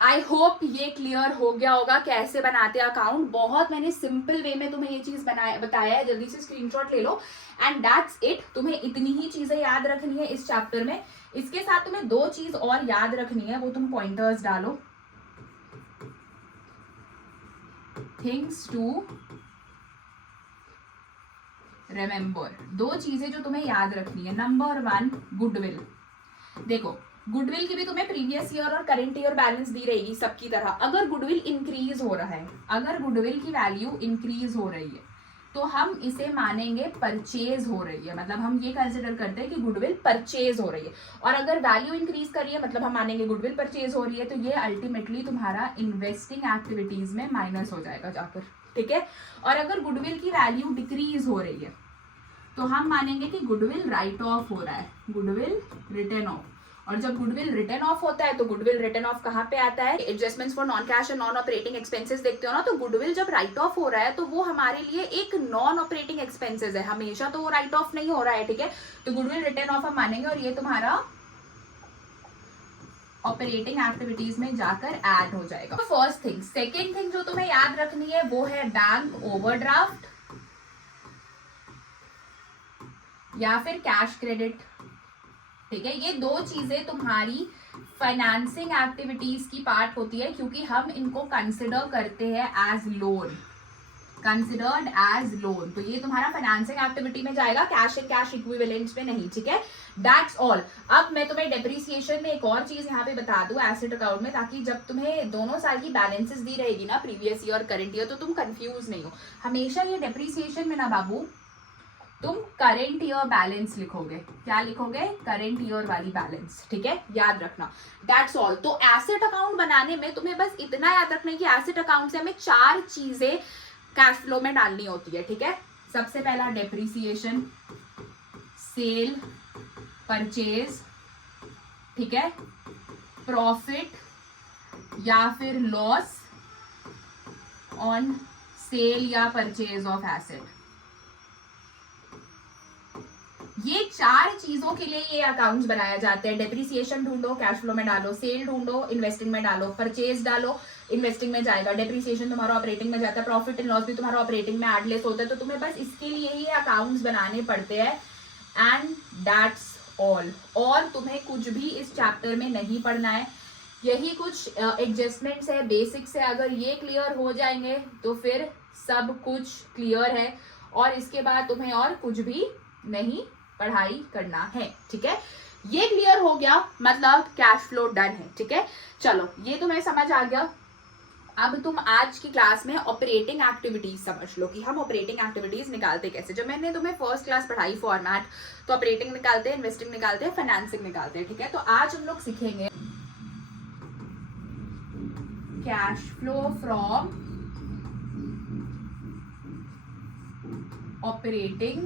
आई होप ये क्लियर हो गया होगा कैसे बनाते हैं अकाउंट। बहुत मैंने सिंपल वे में तुम्हें ये चीज बताया है, जल्दी से स्क्रीनशॉट ले लो एंड दैट्स इट। तुम्हें इतनी ही चीजें याद रखनी है इस चैप्टर में। इसके साथ तुम्हें दो चीज और याद रखनी है, वो तुम पॉइंटर्स डालो। थिंग्स टू रिमेंबर, दो चीजें जो तुम्हें याद रखनी है। Number 1 goodwill. देखो गुडविल की भी तुम्हें प्रीवियस ईयर और करंट ईयर बैलेंस दी रहेगी सबकी तरह। अगर गुडविल इंक्रीज हो रहा है, अगर गुडविल की वैल्यू इंक्रीज हो रही है तो हम इसे मानेंगे परचेज हो रही है, मतलब हम ये कंसिडर करते हैं कि गुडविल परचेज हो रही है। और अगर वैल्यू इंक्रीज कर रही है मतलब हम मानेंगे गुडविल परचेज हो रही है, तो ये अल्टीमेटली तुम्हारा इन्वेस्टिंग एक्टिविटीज में माइनस हो जाएगा जाकर, ठीक है। और अगर गुडविल की वैल्यू डिक्रीज हो रही है तो हम मानेंगे कि गुडविल राइट ऑफ हो रहा है, गुडविल रिटर्न ऑफ। और जब गुडविल रिटर्न ऑफ होता है तो गुडविल रिटर्न ऑफ कहाँ पे आता है, adjustments for non cash and non operating expenses देखते हो ना, तो गुडविल जब राइट ऑफ हो रहा है तो वो हमारे लिए एक नॉन ऑपरेटिंग एक्सपेंसेस है, हमेशा तो वो राइट ऑफ नहीं हो रहा है, ठीक है। तो गुडविल रिटर्न ऑफ हम मानेंगे और ये तुम्हारा ऑपरेटिंग एक्टिविटीज में जाकर ऐड हो जाएगा। तो फर्स्ट थिंग। सेकेंड थिंग जो तुम्हें याद रखनी है वो है बैंक ओवरड्राफ्ट या फिर कैश क्रेडिट, ठीक है। ये दो चीजें तुम्हारी फाइनेंसिंग एक्टिविटीज की पार्ट होती है, क्योंकि हम इनको कंसिडर करते हैं as loan, considered as loan. तो ये तुम्हारा फाइनेंसिंग एक्टिविटी में जाएगा, कैश एंड कैश इक्विवेलेंट्स में नहीं, ठीक है। That's all. अब मैं तुम्हें डेप्रिसिएशन में एक और चीज यहाँ पे बता दूं एसेट अकाउंट में, ताकि जब तुम्हें दोनों साल की बैलेंसेस दी रहेगी ना, प्रीवियस ईयर करंट ईयर, तो तुम कंफ्यूज नहीं हो। हमेशा ये डेप्रिसिएशन में ना बाबू तुम करेंट ईयर बैलेंस लिखोगे। क्या लिखोगे? करेंट ईयर वाली बैलेंस, ठीक है, याद रखना। That's all. तो एसेट अकाउंट बनाने में तुम्हें बस इतना याद रखना है कि एसेट अकाउंट से हमें 4 चीजें कैश फ्लो में डालनी होती है, ठीक है। सबसे पहला डेप्रिसिएशन, सेल, परचेज, ठीक है, प्रॉफिट या फिर लॉस ऑन सेल या परचेज ऑफ एसेट। ये 4 चीजों के लिए ये अकाउंट्स बनाया जाते हैं। डेप्रिसिएशन ढूंढो, कैश फ्लो में डालो, सेल ढूंढो, इन्वेस्टिंग में डालो, परचेज डालो, इन्वेस्टिंग में जाएगा, डेप्रिसिएशन तुम्हारा ऑपरेटिंग में जाता है, प्रॉफिट एंड लॉस भी तुम्हारा ऑपरेटिंग में एड लेस होता है। तो तुम्हें बस इसके लिए ही अकाउंट्स बनाने पड़ते हैं एंड दैट्स ऑल। और तुम्हें कुछ भी इस चैप्टर में नहीं पढ़ना है। यही कुछ एडजस्टमेंट्स है, बेसिक्स है। अगर ये क्लियर हो जाएंगे तो फिर सब कुछ क्लियर है और इसके बाद तुम्हें और कुछ भी नहीं पढ़ाई करना है, ठीक है। ये क्लियर हो गया, मतलब कैश फ्लो डन है, ठीक है। चलो ये तुम्हें समझ आ गया। अब तुम आज की क्लास में ऑपरेटिंग एक्टिविटीज समझ लो कि हम ऑपरेटिंग एक्टिविटीज निकालते कैसे। जब मैंने तुम्हें फर्स्ट क्लास पढ़ाई फॉर्मेट, तो ऑपरेटिंग निकालते हैं, इन्वेस्टिंग निकालते हैं, फाइनेंसिंग निकालते हैं, ठीक है। तो आज हम लोग सीखेंगे cash flow from operating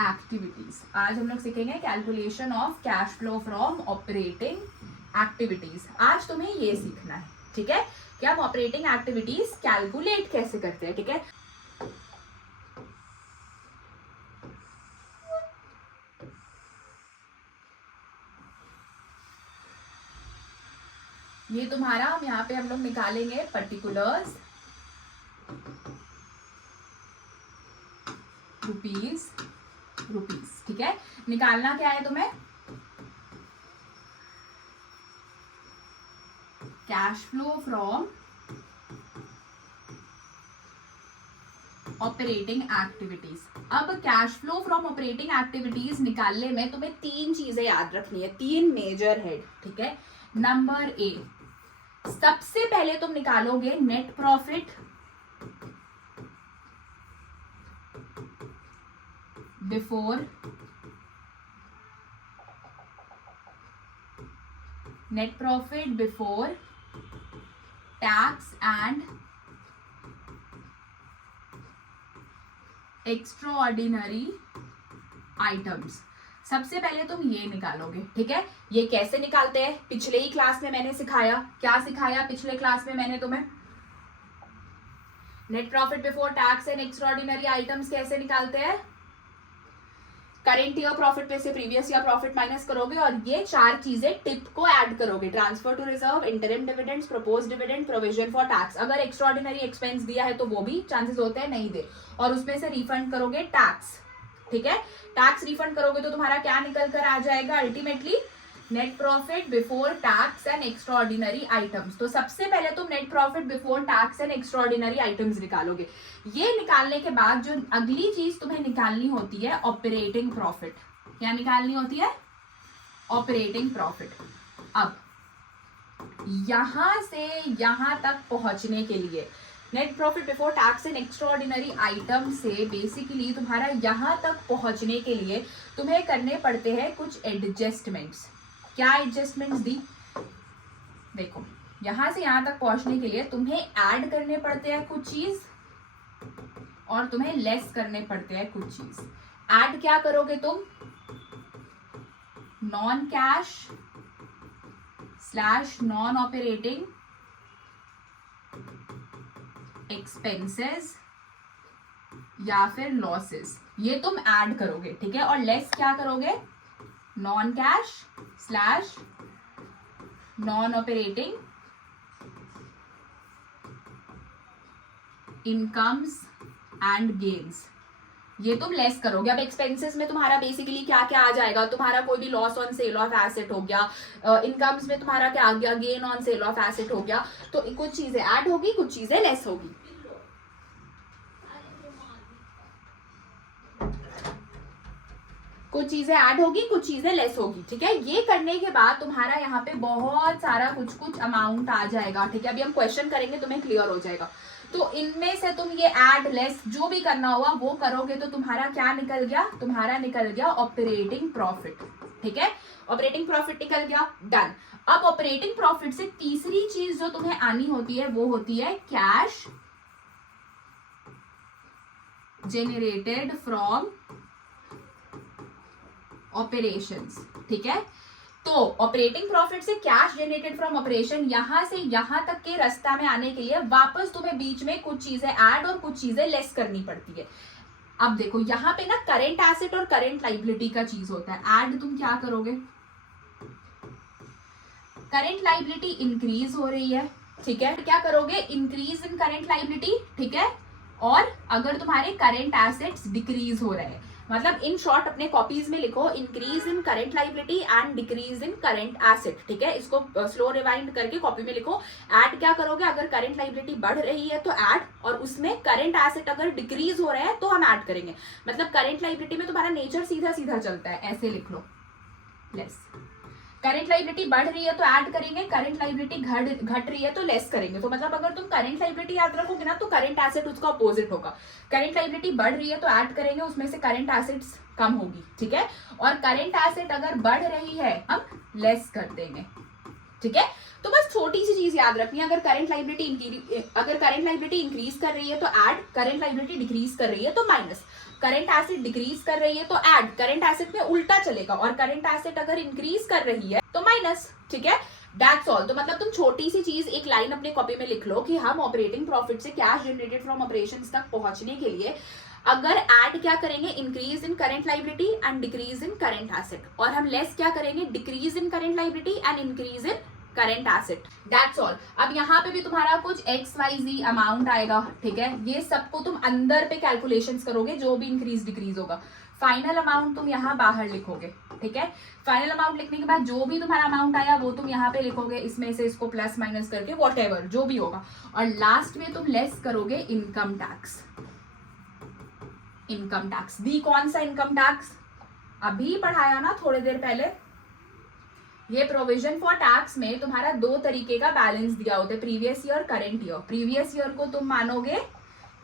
activities. आज हम लोग सीखेंगे calculation of cash flow from operating activities. आज तुम्हें ये सीखना है, ठीक है, कि हम ऑपरेटिंग एक्टिविटीज कैलकुलेट कैसे करते हैं, ठीक है। ये तुम्हारा यहाँ पे हम लोग निकालेंगे पर्टिकुलर्स, रुपीज, ठीक है। निकालना क्या है तुम्हें, cash flow from operating activities. अब cash flow from operating activities निकालने में तुम्हें 3 चीजें याद रखनी है, 3 मेजर हेड, ठीक है। नंबर ए, सबसे पहले तुम निकालोगे net profit before tax and extraordinary items. सबसे पहले तुम ये निकालोगे, ठीक है। ये कैसे निकालते हैं, पिछले ही क्लास में मैंने सिखाया। क्या सिखाया पिछले क्लास में मैंने तुम्हें? Net profit before tax and extraordinary items कैसे निकालते हैं। करेंट ईयर प्रॉफिट में से प्रीवियस ईयर प्रॉफिट माइनस करोगे और ये 4 चीजें टिप को ऐड करोगे, transfer to reserve, interim dividends, propose dividend, provision for tax. अगर एक्स्ट्राऑर्डिनरी एक्सपेंस दिया है तो वो भी चांसेस होते हैं नहीं दे, और उसमें से रिफंड करोगे टैक्स, ठीक है। टैक्स रिफंड करोगे तो तुम्हारा क्या निकल कर आ जाएगा ultimately, net profit before tax and extraordinary items. तो सबसे पहले तुम net profit before tax and extraordinary items निकालोगे। ये निकालने के बाद जो अगली चीज तुम्हें निकालनी होती है ऑपरेटिंग प्रॉफिट। क्या निकालनी होती है? Operating profit. अब यहां से यहां तक पहुंचने के लिए net profit before tax and extraordinary item से बेसिकली तुम्हारा यहां तक पहुंचने के लिए तुम्हें करने पड़ते हैं कुछ एडजस्टमेंट्स। क्या एडजस्टमेंट्स दी? देखो, यहां से यहां तक पहुंचने के लिए तुम्हें ऐड करने पड़ते हैं कुछ चीज और तुम्हें लेस करने पड़ते हैं कुछ चीज। ऐड क्या करोगे तुम? Non cash / non operating expenses या फिर लॉसेस, ये तुम ऐड करोगे, ठीक है। और लेस क्या करोगे? Non cash / non operating incomes and gains, ये तुम लेस करोगे। अब एक्सपेंसेस में तुम्हारा बेसिकली क्या क्या आ जाएगा? तुम्हारा कोई भी loss on sale of asset हो गया, इनकम्स में तुम्हारा क्या आ गया? Gain on sale of asset हो गया। तो कुछ चीजें ऐड होगी, कुछ चीजें लेस होगी। कुछ चीजें ऐड होगी, कुछ चीजें लेस होगी, ठीक है। ये करने के बाद तुम्हारा यहाँ पे बहुत सारा कुछ अमाउंट आ जाएगा, ठीक है। अभी हम क्वेश्चन करेंगे, तुम्हें क्लियर हो जाएगा। तो इनमें से तुम ये ऐड लेस जो भी करना होगा वो करोगे तो तुम्हारा क्या निकल गया? तुम्हारा निकल गया ऑपरेटिंग प्रॉफिट। ठीक है, ऑपरेटिंग प्रॉफिट निकल गया, डन। अब ऑपरेटिंग प्रॉफिट से तीसरी चीज जो तुम्हें आनी होती है वो होती है कैश जेनरेटेड फ्रॉम ऑपरेशंस, ठीक है। तो ऑपरेटिंग प्रॉफिट से कैश जनरेटेड फ्रॉम ऑपरेशन, यहां से यहां तक के रास्ता में आने के लिए वापस तुम्हें बीच में कुछ चीजें ऐड और कुछ चीजें लेस करनी पड़ती है। अब देखो यहाँ पे ना करेंट एसेट और करेंट लाइबिलिटी का चीज होता है। ऐड तुम क्या करोगे, करेंट लाइबिलिटी इंक्रीज हो रही है, ठीक है, क्या करोगे, इंक्रीज इन करेंट लाइबिलिटी, ठीक है। और अगर तुम्हारे करेंट एसेट्स डिक्रीज हो रहे हैं, मतलब इन शॉर्ट अपने कॉपीज में लिखो increase in current liability and decrease in current asset, ठीक है। इसको स्लो रिवाइंड करके कॉपी में लिखो। ऐड क्या करोगे, अगर करेंट लाइबिलिटी बढ़ रही है तो ऐड, और उसमें करेंट एसेट अगर डिक्रीज हो रहे हैं तो हम ऐड करेंगे। मतलब करेंट लाइबिलिटी में तुम्हारा नेचर सीधा सीधा चलता है, ऐसे लिख लो, लेस। करेंट लाइबिलिटी बढ़ रही है तो ऐड करेंगे, करेंट लाइबिलिटी घट रही है तो लेस करेंगे। तो मतलब अगर तुम करेंट लाइबिलिटी याद रखोगे ना तो करेंट एसेट उसका अपोजिट होगा। करेंट लाइबिलिटी बढ़ रही है तो ऐड करेंगे, उसमें से करेंट एसेट्स कम होगी, ठीक है। और करेंट एसेट अगर बढ़ रही है हम लेस कर देंगे, ठीक है। तो बस छोटी सी चीज याद रखनी है, अगर करंट लाइबिलिटी इंक्रीज कर रही है तो ऐड, करंट लाइबिलिटी डिक्रीज कर रही है तो माइनस, करंट एसेट डिक्रीज कर रही है तो ऐड, करंट एसेट में उल्टा चलेगा, और करंट एसेट अगर इंक्रीज कर रही है तो माइनस, ठीक है। That's all. तो मतलब तुम छोटी सी चीज एक लाइन अपने कॉपी में लिख लो कि हम ऑपरेटिंग प्रॉफिट से कैश जनरेटेड फ्रॉम ऑपरेशंस तक पहुंचने के लिए अगर ऐड क्या करेंगे, increase in current liability and decrease in current asset, और हम लेस क्या करेंगे, decrease in current liability and increase in current asset. That's all. अब यहाँ पे भी तुम्हारा कुछ XYZ अमाउंट आएगा, ठीक है। ये सबको तुम अंदर पे कैलकुलेशंस करोगे, जो भी इंक्रीज डिक्रीज होगा। फाइनल अमाउंट तुम यहाँ बाहर लिखोगे, ठीक है। फाइनल अमाउंट लिखने के बाद जो भी तुम्हारा अमाउंट आया वो तुम यहाँ पे लिखोगे, इसमें से इसको प्लस माइनस करके वॉटएवर जो भी होगा, और लास्ट में तुम लेस करोगे इनकम टैक्स। इनकम टैक्स भी कौन सा इनकम टैक्स, अभी पढ़ाया ना थोड़ी देर पहले। ये प्रोविजन फॉर टैक्स में तुम्हारा दो तरीके का बैलेंस दिया होता है, previous year, current year. Previous year को तुम मानोगे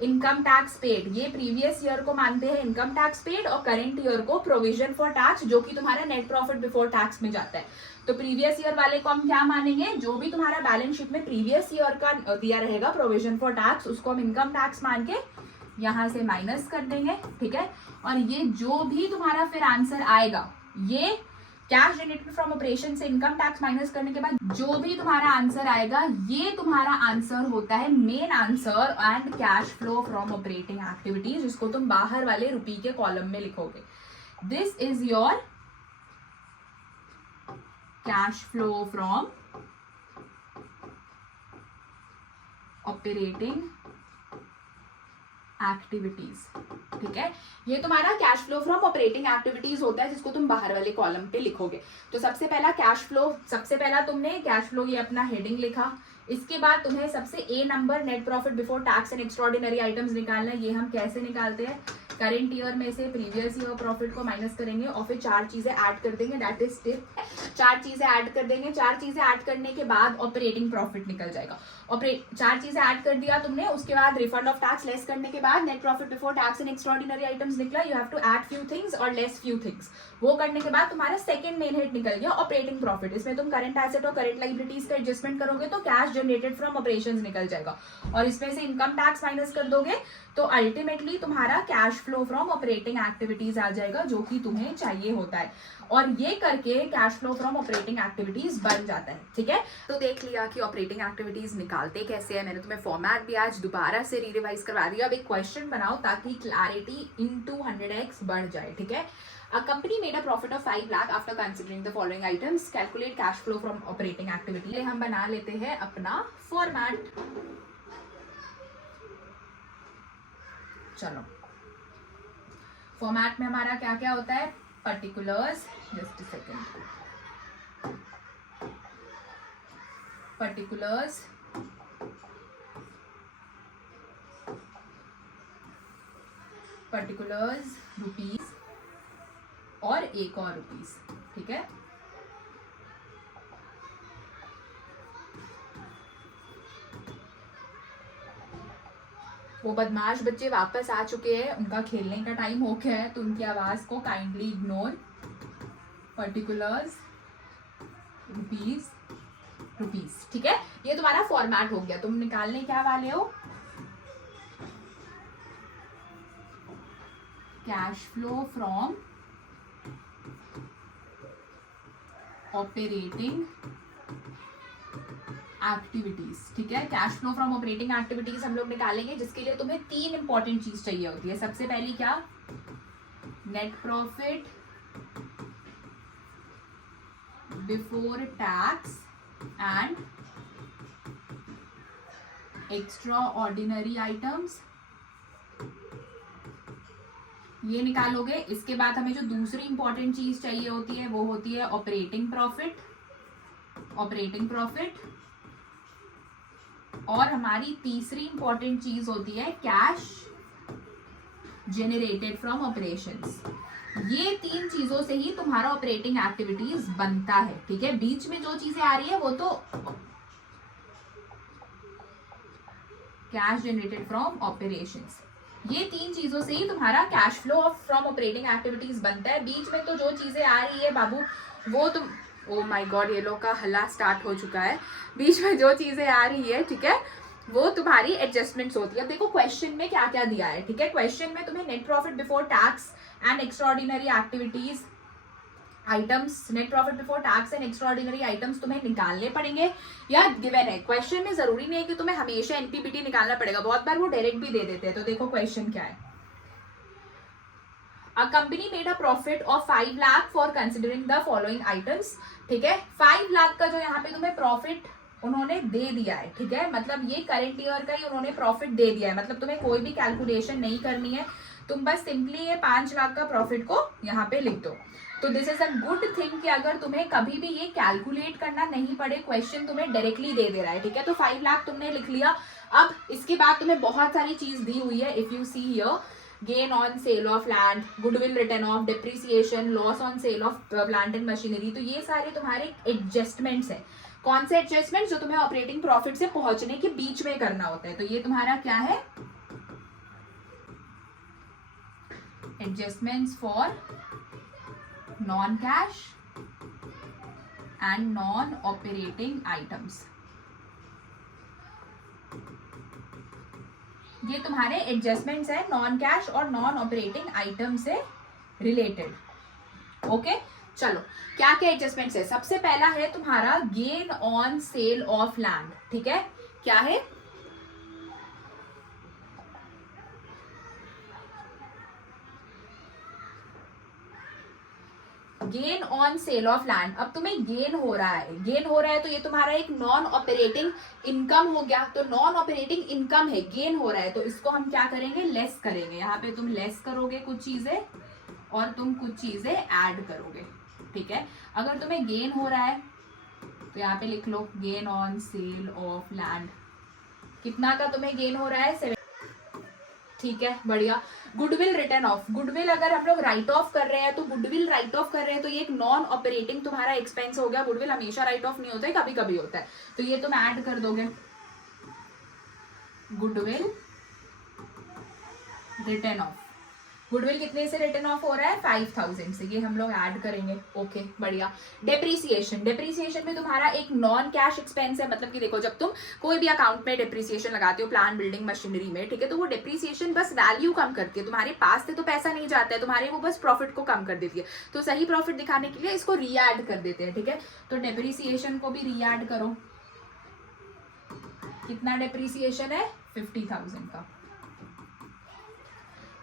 इनकम टैक्स पेड, ये प्रीवियस ईयर को मानते हैं इनकम टैक्स पेड, और करंट ईयर को प्रोविजन फॉर टैक्स, जो कि तुम्हारा नेट प्रॉफिट बिफोर टैक्स में जाता है। तो प्रीवियस ईयर वाले को हम क्या मानेंगे, जो भी तुम्हारा बैलेंस शीट में प्रीवियस ईयर का दिया रहेगा प्रोविजन फॉर टैक्स, उसको हम इनकम टैक्स मान के यहाँ से माइनस कर देंगे, ठीक है। और ये जो भी तुम्हारा फिर आंसर आएगा, ये कैश जनरेटेड फ्रॉम ऑपरेशन से इनकम टैक्स माइनस करने के बाद जो भी तुम्हारा आंसर आएगा, ये तुम्हारा आंसर होता है main answer and cash flow from operating activities, जिसको तुम बाहर वाले रुपी के कॉलम में लिखोगे। This is your cash flow from operating activities, ठीक है। ये तुम्हारा cash flow from operating activities होता है, जिसको तुम बाहर वाले कॉलम पे लिखोगे। तो सबसे पहला तुमने कैश फ्लो ये अपना हेडिंग लिखा। इसके बाद तुम्हें सबसे A number net profit before tax and extraordinary items निकालना है। ये हम कैसे निकालते हैं, करंट ईयर में से प्रीवियस ईयर प्रॉफिट को माइनस करेंगे और फिर चार चीजें ऐड कर देंगे, दैट इज टिप। चार चीजें ऐड कर देंगे, चार चीजें ऐड करने के बाद ऑपरेटिंग प्रॉफिट निकल जाएगा। चार चीजें ऐड कर दिया तुमने, उसके बाद रिफंड ऑफ टैक्स लेस करने के बाद net profit before tax and extraordinary items निकला। You have to add few things और लेस फ्यू थिंग्स। वो करने के बाद तुम्हारा सेकंड मेन हेड निकल गया ऑपरेटिंग प्रॉफिट। इसमें तुम करंट एसेट और करंट लाइबिलिटीज का एडजस्टमेंट करोगे तो कैश जनरेटेड फ्रॉम ऑपरेशंस निकल जाएगा, और इसमें से इनकम टैक्स माइनस कर दोगे तो अल्टीमेटली तुम्हारा cash flow from operating activities आ जाएगा, जो कि तुम्हें चाहिए होता है। और ये करके cash flow from operating activities बन जाता है, ठीक है। तो देख लिया कि ऑपरेटिंग एक्टिविटीज निकालते कैसे है। मैंने तुम्हें फॉर्मेट भी आज दोबारा से रिवाइज करवा दिया। अब एक क्वेश्चन बनाओ ताकि क्लैरिटी इनटू 100x बढ़ जाए, ठीक है। A company made a profit of 5 lakh after considering the following items. Calculate cash flow from operating activity. ये हम बना लेते हैं अपना फॉर्मेट। चलो, फॉर्मेट में हमारा क्या क्या होता है, particulars, just a second, particulars, particulars, rupees और एक और रुपीज, ठीक है। वो बदमाश बच्चे वापस आ चुके हैं, उनका खेलने का टाइम हो गया है, तो उनकी आवाज को काइंडली इग्नोर पर्टिकुलर्स रुपीज। ठीक है, ये तुम्हारा फॉर्मेट हो गया। तुम निकालने क्या वाले हो, cash flow from operating activities. ठीक है, cash flow from operating activities हम लोग निकालेंगे, जिसके लिए तुम्हें 3 इंपॉर्टेंट चीज चाहिए होती है। सबसे पहली क्या, net profit before tax and extra ordinary items, ये निकालोगे। इसके बाद हमें जो दूसरी इंपॉर्टेंट चीज चाहिए होती है वो होती है ऑपरेटिंग प्रॉफिट, और हमारी तीसरी इंपॉर्टेंट चीज होती है कैश जेनरेटेड फ्रॉम ऑपरेशंस। ये 3 चीजों से ही तुम्हारा ऑपरेटिंग एक्टिविटीज बनता है। ठीक है, बीच में जो चीजें आ रही है वो तो कैश जेनरेटेड फ्रॉम ऑपरेशंस, ये 3 चीजों से ही तुम्हारा cash flow from operating activities बनता है। बीच में तो जो चीजें आ रही है बाबू वो तुम, ओ माय गॉड ये लोग का हल्ला स्टार्ट हो चुका है। बीच में जो चीजें आ रही है, ठीक है, वो तुम्हारी एडजस्टमेंट्स होती है। अब देखो क्वेश्चन में क्या क्या दिया है। ठीक है, क्वेश्चन में तुम्हें net profit before tax and extraordinary activities items, net profit before tax and extraordinary items तुम्हें निकालने पड़ेंगे या गिवन है। क्वेश्चन में जरूरी नहीं है कि तुम्हें हमेशा एनपीबीटी निकालना पड़ेगा, बहुत बार वो डायरेक्ट भी दे देते हैं। तो देखो क्वेश्चन क्या है, A company made a profit of 5 lakh for considering the following items। ठीक है, 5 लाख का जो यहाँ पे तुम्हें प्रॉफिट उन्होंने दे दिया है। ठीक है, मतलब ये करंट ईयर का ही उन्होंने प्रॉफिट दे दिया है, मतलब तुम्हें कोई भी कैलकुलेशन नहीं करनी है, तुम बस सिंपली ये 5 लाख का प्रॉफिट को यहाँ पे लिख दो। तो this is a good thing कि अगर तुम्हें कभी भी ये कैलकुलेट करना नहीं पड़े, क्वेश्चन तुम्हें डायरेक्टली दे दे रहा है। ठीक है, तो 5 लाख तुमने लिख लिया। अब इसके बाद तुम्हें बहुत सारी चीज दी हुई है। If you see here, gain on sale of land, goodwill return of, depreciation, loss on sale of plant and machinery, तो ये सारे तुम्हारे एडजस्टमेंट्स है। कौन से एडजस्टमेंट, जो तुम्हें ऑपरेटिंग प्रॉफिट से पहुंचने के बीच में करना होता है। तो ये तुम्हारा क्या है, adjustments for non cash and non operating items. ये तुम्हारे एडजस्टमेंट्स है नॉन कैश और नॉन ऑपरेटिंग आइटम से रिलेटेड। ओके, चलो क्या क्या एडजस्टमेंट्स है। सबसे पहला है तुम्हारा gain on sale of land. ठीक है, क्या है, gain on sale of land. अब तुम्हें गेन हो रहा है, तो ये तुम्हारा एक नॉन ऑपरेटिंग इनकम हो गया। तो नॉन ऑपरेटिंग इनकम है, गेन हो रहा है, तो इसको हम क्या करेंगे, लेस करेंगे। यहाँ पे तुम लेस करोगे कुछ चीजें और तुम कुछ चीजें ऐड करोगे। ठीक है, अगर तुम्हें गेन हो रहा है तो यहाँ पे लिख लो gain on sale of land. कितना का तुम्हें गेन हो रहा है, 7। ठीक है, बढ़िया। गुडविल रिटर्न ऑफ, गुडविल अगर हम लोग राइट ऑफ कर रहे हैं तो गुडविल राइट ऑफ कर रहे हैं तो ये एक नॉन ऑपरेटिंग तुम्हारा एक्सपेंस हो गया। गुडविल हमेशा राइट ऑफ नहीं होता है, कभी कभी होता है, तो ये तुम ऐड कर दोगे। गुडविल रिटर्न ऑफ, गुडविल कितने से रिटर्न ऑफ हो रहा है, 5000 से, ये हम लोग ऐड करेंगे। ओके, बढ़िया। डेप्रीसिएशन, डेप्रीसिएशन में तुम्हारा एक नॉन कैश एक्सपेंस है। मतलब कि देखो, जब तुम कोई भी अकाउंट में डेप्रीसिएशन लगाते हो प्लांट बिल्डिंग मशीनरी में, ठीक है, तो वो डेप्रीसिएशन बस वैल्यू कम करती है, तुम्हारे पास से तो पैसा नहीं जाता है, तुम्हारे वो बस प्रॉफिट को कम कर देती है। तो सही प्रॉफिट दिखाने के लिए इसको री ऐड कर देते हैं। ठीक है, तो डेप्रीसिएशन को भी री ऐड करो। कितना डेप्रीसिएशन है, 50,000 का।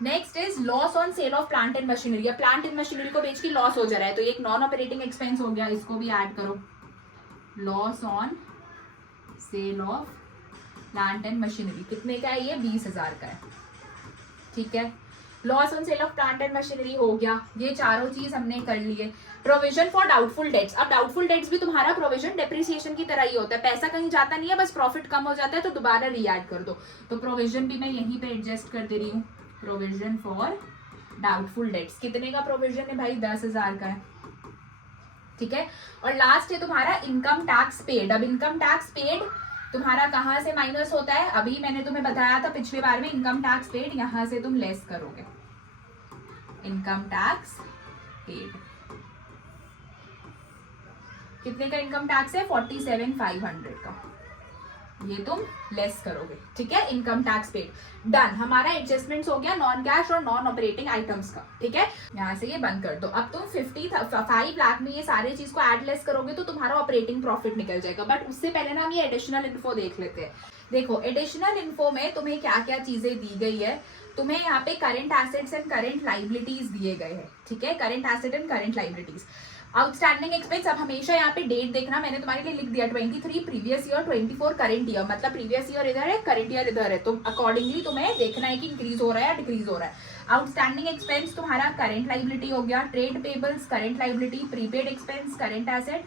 Next is loss on sale of plant and machinery. या प्लांट एंड मशीनरी को बेच के लॉस हो जा रहा है, तो ये एक नॉन ऑपरेटिंग एक्सपेंस हो गया, इसको भी ऐड करो। Loss on sale of plant and machinery कितने का है, ये 20,000 का है। ठीक है, loss on sale of plant and machinery हो गया। ये चारों चीज हमने कर लिए। प्रोविजन फॉर डाउटफुल डेट्स, अब डाउटफुल डेट्स भी तुम्हारा प्रोविजन डेप्रिसिएशन की तरह ही होता है, पैसा कहीं जाता नहीं है, बस प्रॉफिट कम हो जाता है तो दोबारा री ऐड कर दो। तो प्रोविजन भी मैं यहीं पे एडजस्ट कर दे रही हूँ। प्रोविजन फॉर डाउटफुल डेट्स, कितने का प्रोविजन है भाई, 10,000 का है। ठीक है, और लास्ट है तुम्हारा इनकम टैक्स पेड। अब इनकम टैक्स पेड तुम्हारा कहाँ से माइनस होता है, अभी मैंने तुम्हें बताया था पिछली बार में, इनकम टैक्स पेड यहां से तुम लेस करोगे। इनकम टैक्स पेड, कितने का इनकम टैक्स है? 47,500 का, ये तुम लेस करोगे, ठीक है, इनकम टैक्स पेड। डन, हमारा एडजस्टमेंट्स हो गया नॉन कैश और नॉन ऑपरेटिंग आइटम्स का, ठीक है। यहाँ से ये बंद कर दो। अब तुम 5 लाख में ये सारे चीज को ऐड लेस करोगे तो तुम्हारा ऑपरेटिंग प्रॉफिट निकल जाएगा। बट उससे पहले ना हम ये एडिशनल इन्फो देख लेते हैं। देखो एडिशनल इन्फो में तुम्हें क्या क्या चीजें दी गई है। तुम्हें यहाँ पे current assets and current liabilities दिए गए हैं, ठीक है, current asset and current liabilities. Outstanding expense, अब हमेशा यहाँ पे डेट देखना, मैंने तुम्हारे लिए लिख दिया 23 प्रीवियस ईयर, 24 करंट ईयर, मतलब प्रीवियस ईयर इधर है, करंट ईयर इधर है, तो अकॉर्डिंगली तुम्हें देखना है कि इंक्रीज हो रहा है या डिक्रीज हो रहा है। आउटस्टैंडिंग एक्सपेंस तुम्हारा करंट लाइबिलिटी हो गया, trade payables current liability, prepaid expense current asset,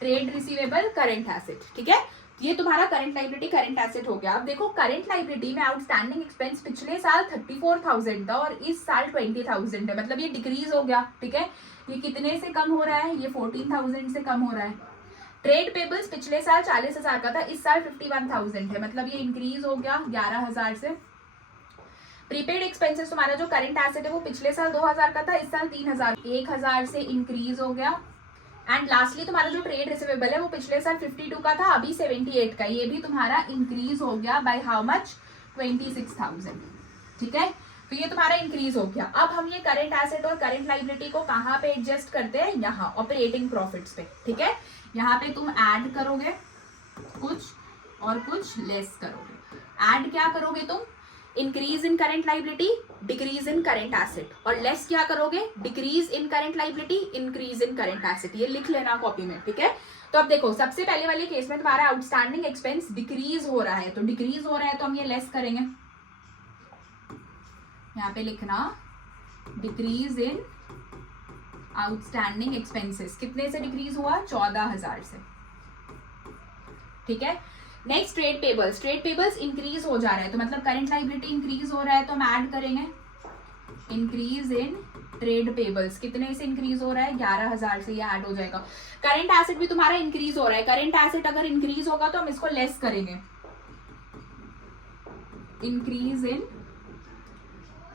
trade receivable current asset, ठीक है, ये तुम्हारा करंट लाइबिलिटी करंट एसेट हो गया। अब देखो करंट लाइबिलिटी में आउटस्टैंडिंग एक्सपेंस पिछले साल 34,000 था और इस साल 20,000 है, मतलब ये डिक्रीज हो गया, ठीक है। ये कितने से कम हो रहा है? ये 14,000 से कम हो रहा है। ट्रेड पेबल्स पिछले साल 40,000 का था, इस साल 51,000 है, मतलब ये इंक्रीज हो गया 11,000 से। प्रीपेड एक्सपेंसेस तुम्हारा जो करंट एसेट है वो पिछले साल 2,000 का था, इस साल 3,000, 1,000 से इंक्रीज हो गया। एंड लास्टली तुम्हारा जो ट्रेड रिसीवेबल है वो पिछले साल 52 का था, अभी 78 का, ये भी तुम्हारा इंक्रीज हो गया बाय हाउ मच? 26,000, ठीक है। तो ये तुम्हारा इंक्रीज हो गया। अब हम ये करंट एसेट और करंट लाइबिलिटी को कहाँ पे एडजस्ट करते हैं? यहाँ ऑपरेटिंग प्रॉफिट्स पे, ठीक है। यहाँ पे तुम ऐड करोगे कुछ और कुछ लेस करोगे। ऐड क्या करोगे तुम? Increase in current liability, decrease in current asset, और लेस क्या करोगे? Decrease in current liability, increase in current asset. ये लिख लेना कॉपी में, ठीक है। तो अब देखो सबसे पहले वाले केस में तुम्हारा आउटस्टैंडिंग एक्सपेंस डिक्रीज हो रहा है, तो डिक्रीज हो रहा है तो हम ये लेस करेंगे। यहाँ पे लिखना डिक्रीज इन आउटस्टैंडिंग एक्सपेंसेस, कितने से डिक्रीज हुआ? 14,000 से, ठीक है। Next trade payables, trade payables increase हो जा रहा है, तो मतलब करंट लाइबिलिटी इंक्रीज हो रहा है तो हम ऐड करेंगे इंक्रीज इन ट्रेड पेबल्स, कितने से इंक्रीज हो रहा है? 11,000 से, ये ऐड हो जाएगा। करंट एसेट भी तुम्हारा इंक्रीज हो रहा है, करंट एसेट अगर इंक्रीज होगा तो हम इसको लेस करेंगे, increase in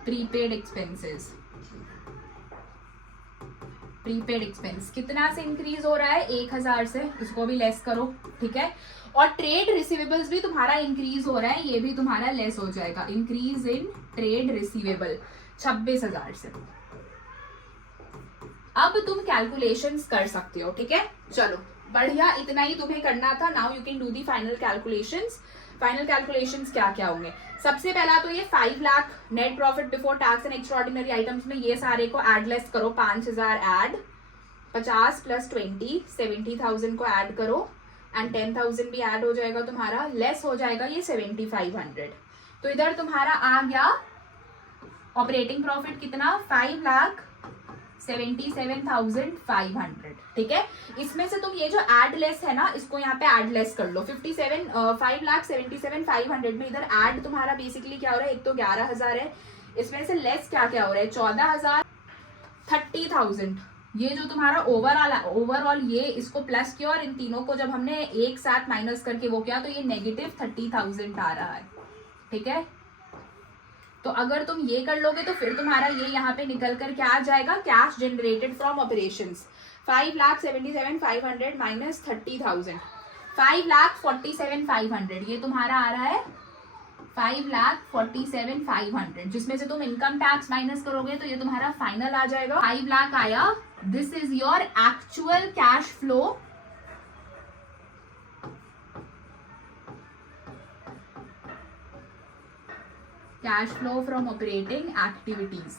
prepaid expenses. Prepaid expense कितना से इंक्रीज हो रहा है? 1,000 से, इसको भी लेस करो, ठीक है। और ट्रेड रिसीवेबल्स भी तुम्हारा इंक्रीज हो रहा है, ये भी तुम्हारा लेस हो जाएगा, इंक्रीज इन ट्रेड रिसीवेबल 26,000 से। अब तुम कैलकुलेशंस कर सकते हो, ठीक है। चलो बढ़िया, इतना ही तुम्हें करना था। Now you can do the final calculations. Final calculations क्या क्या होंगे? सबसे पहला तो ये 5 lakh net profit before tax and extraordinary items में ये सारे को ऐड लेस करो, 5,000 ऐड, 50 + 20 70,000 को ऐड करो, एंड 10,000 भी ऐड हो जाएगा तुम्हारा, लेस हो जाएगा ये 7,500। तो इधर तुम्हारा आ गया ऑपरेटिंग प्रॉफिट कितना? 5,77,500, ठीक है। इसमें से तुम ये जो ऐड लेस है ना, इसको यहाँ पे ऐड लेस कर लो। 5,77,500 में इधर ऐड तुम्हारा बेसिकली क्या हो रहा है? एक तो 11,000 है, इसमें से लेस क्या क्या हो रहा है? 14,000, 30,000। ये जो तुम्हारा ओवरऑल ये इसको प्लस किया और इन तीनों को जब हमने एक साथ माइनस करके वो किया तो ये नेगेटिव 30,000 आ रहा है, ठीक है। तो अगर तुम ये कर लोगे तो फिर तुम्हारा ये यहाँ पे निकल कर क्या आ जाएगा? Cash generated from operations 5,77,500 minus 30,000, 5,47,500, ये तुम्हारा आ रहा है 5,47,500, जिसमें से तुम इनकम टैक्स माइनस करोगे तो ये तुम्हारा फाइनल आ जाएगा 5 लाख आया। This is your actual cash flow from operating activities.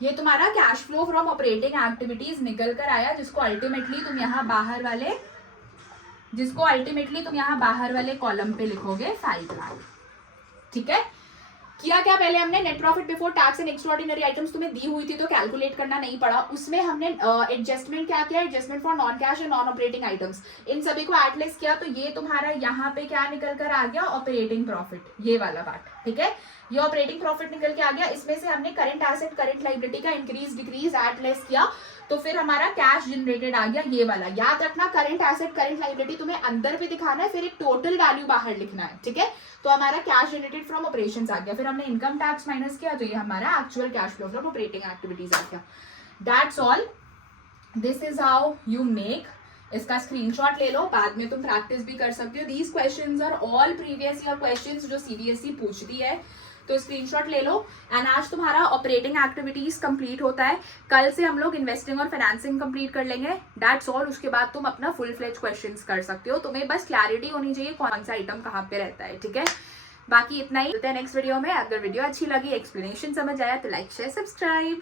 ये तुम्हारा cash flow from operating activities निकल कर आया, जिसको अल्टीमेटली तुम यहाँ बाहर वाले कॉलम पे लिखोगे 5 लाख, ठीक है। किया क्या पहले हमने? Net profit before tax and extraordinary items तुम्हें दी हुई थी तो कैलकुलेट करना नहीं पड़ा, उसमें हमने एडजस्टमेंट क्या किया? Adjustment for non cash and non operating items, इन सभी को एडलेस किया, तो ये तुम्हारा यहाँ पे क्या निकल कर आ गया? ऑपरेटिंग प्रॉफिट, ये वाला पार्ट, ठीक है। ये ऑपरेटिंग प्रॉफिट निकल के आ गया। इसमें से हमने करंट एसेट करंट लाइबिलिटी का इंक्रीज डिक्रीज एडलेस किया, तो फिर हमारा कैश जनरेटेड आ गया ये वाला। याद रखना करंट एसेट करंट लाइबिलिटी तुम्हें अंदर भी दिखाना है, फिर एक टोटल वैल्यू बाहर लिखना है, ठीक है। तो हमारा कैश जनरेटेड फ्रॉम ऑपरेशंस आ गया, फिर हमने इनकम टैक्स माइनस किया तो ये हमारा actual cash flow from operating activities आ गया। That's all. This is how you make, इसका स्क्रीनशॉट ले लो, बाद में तुम प्रैक्टिस भी कर सकते हो। These questions are all previous year questions जो सीबीएसई पूछती है, तो स्क्रीनशॉट ले लो। एंड आज तुम्हारा ऑपरेटिंग एक्टिविटीज कंप्लीट होता है, कल से हम लोग इन्वेस्टिंग और फाइनेंसिंग कंप्लीट कर लेंगे, दैट्स ऑल। उसके बाद तुम अपना फुल फ्लेज क्वेश्चंस कर सकते हो, तुम्हें बस क्लैरिटी होनी चाहिए कौन सा आइटम कहाँ पे रहता है, ठीक है। बाकी इतना ही, मिलते हैं नेक्स्ट वीडियो में। अगर वीडियो अच्छी लगी, एक्सप्लेनेशन समझ आया तो लाइक शेयर सब्सक्राइब।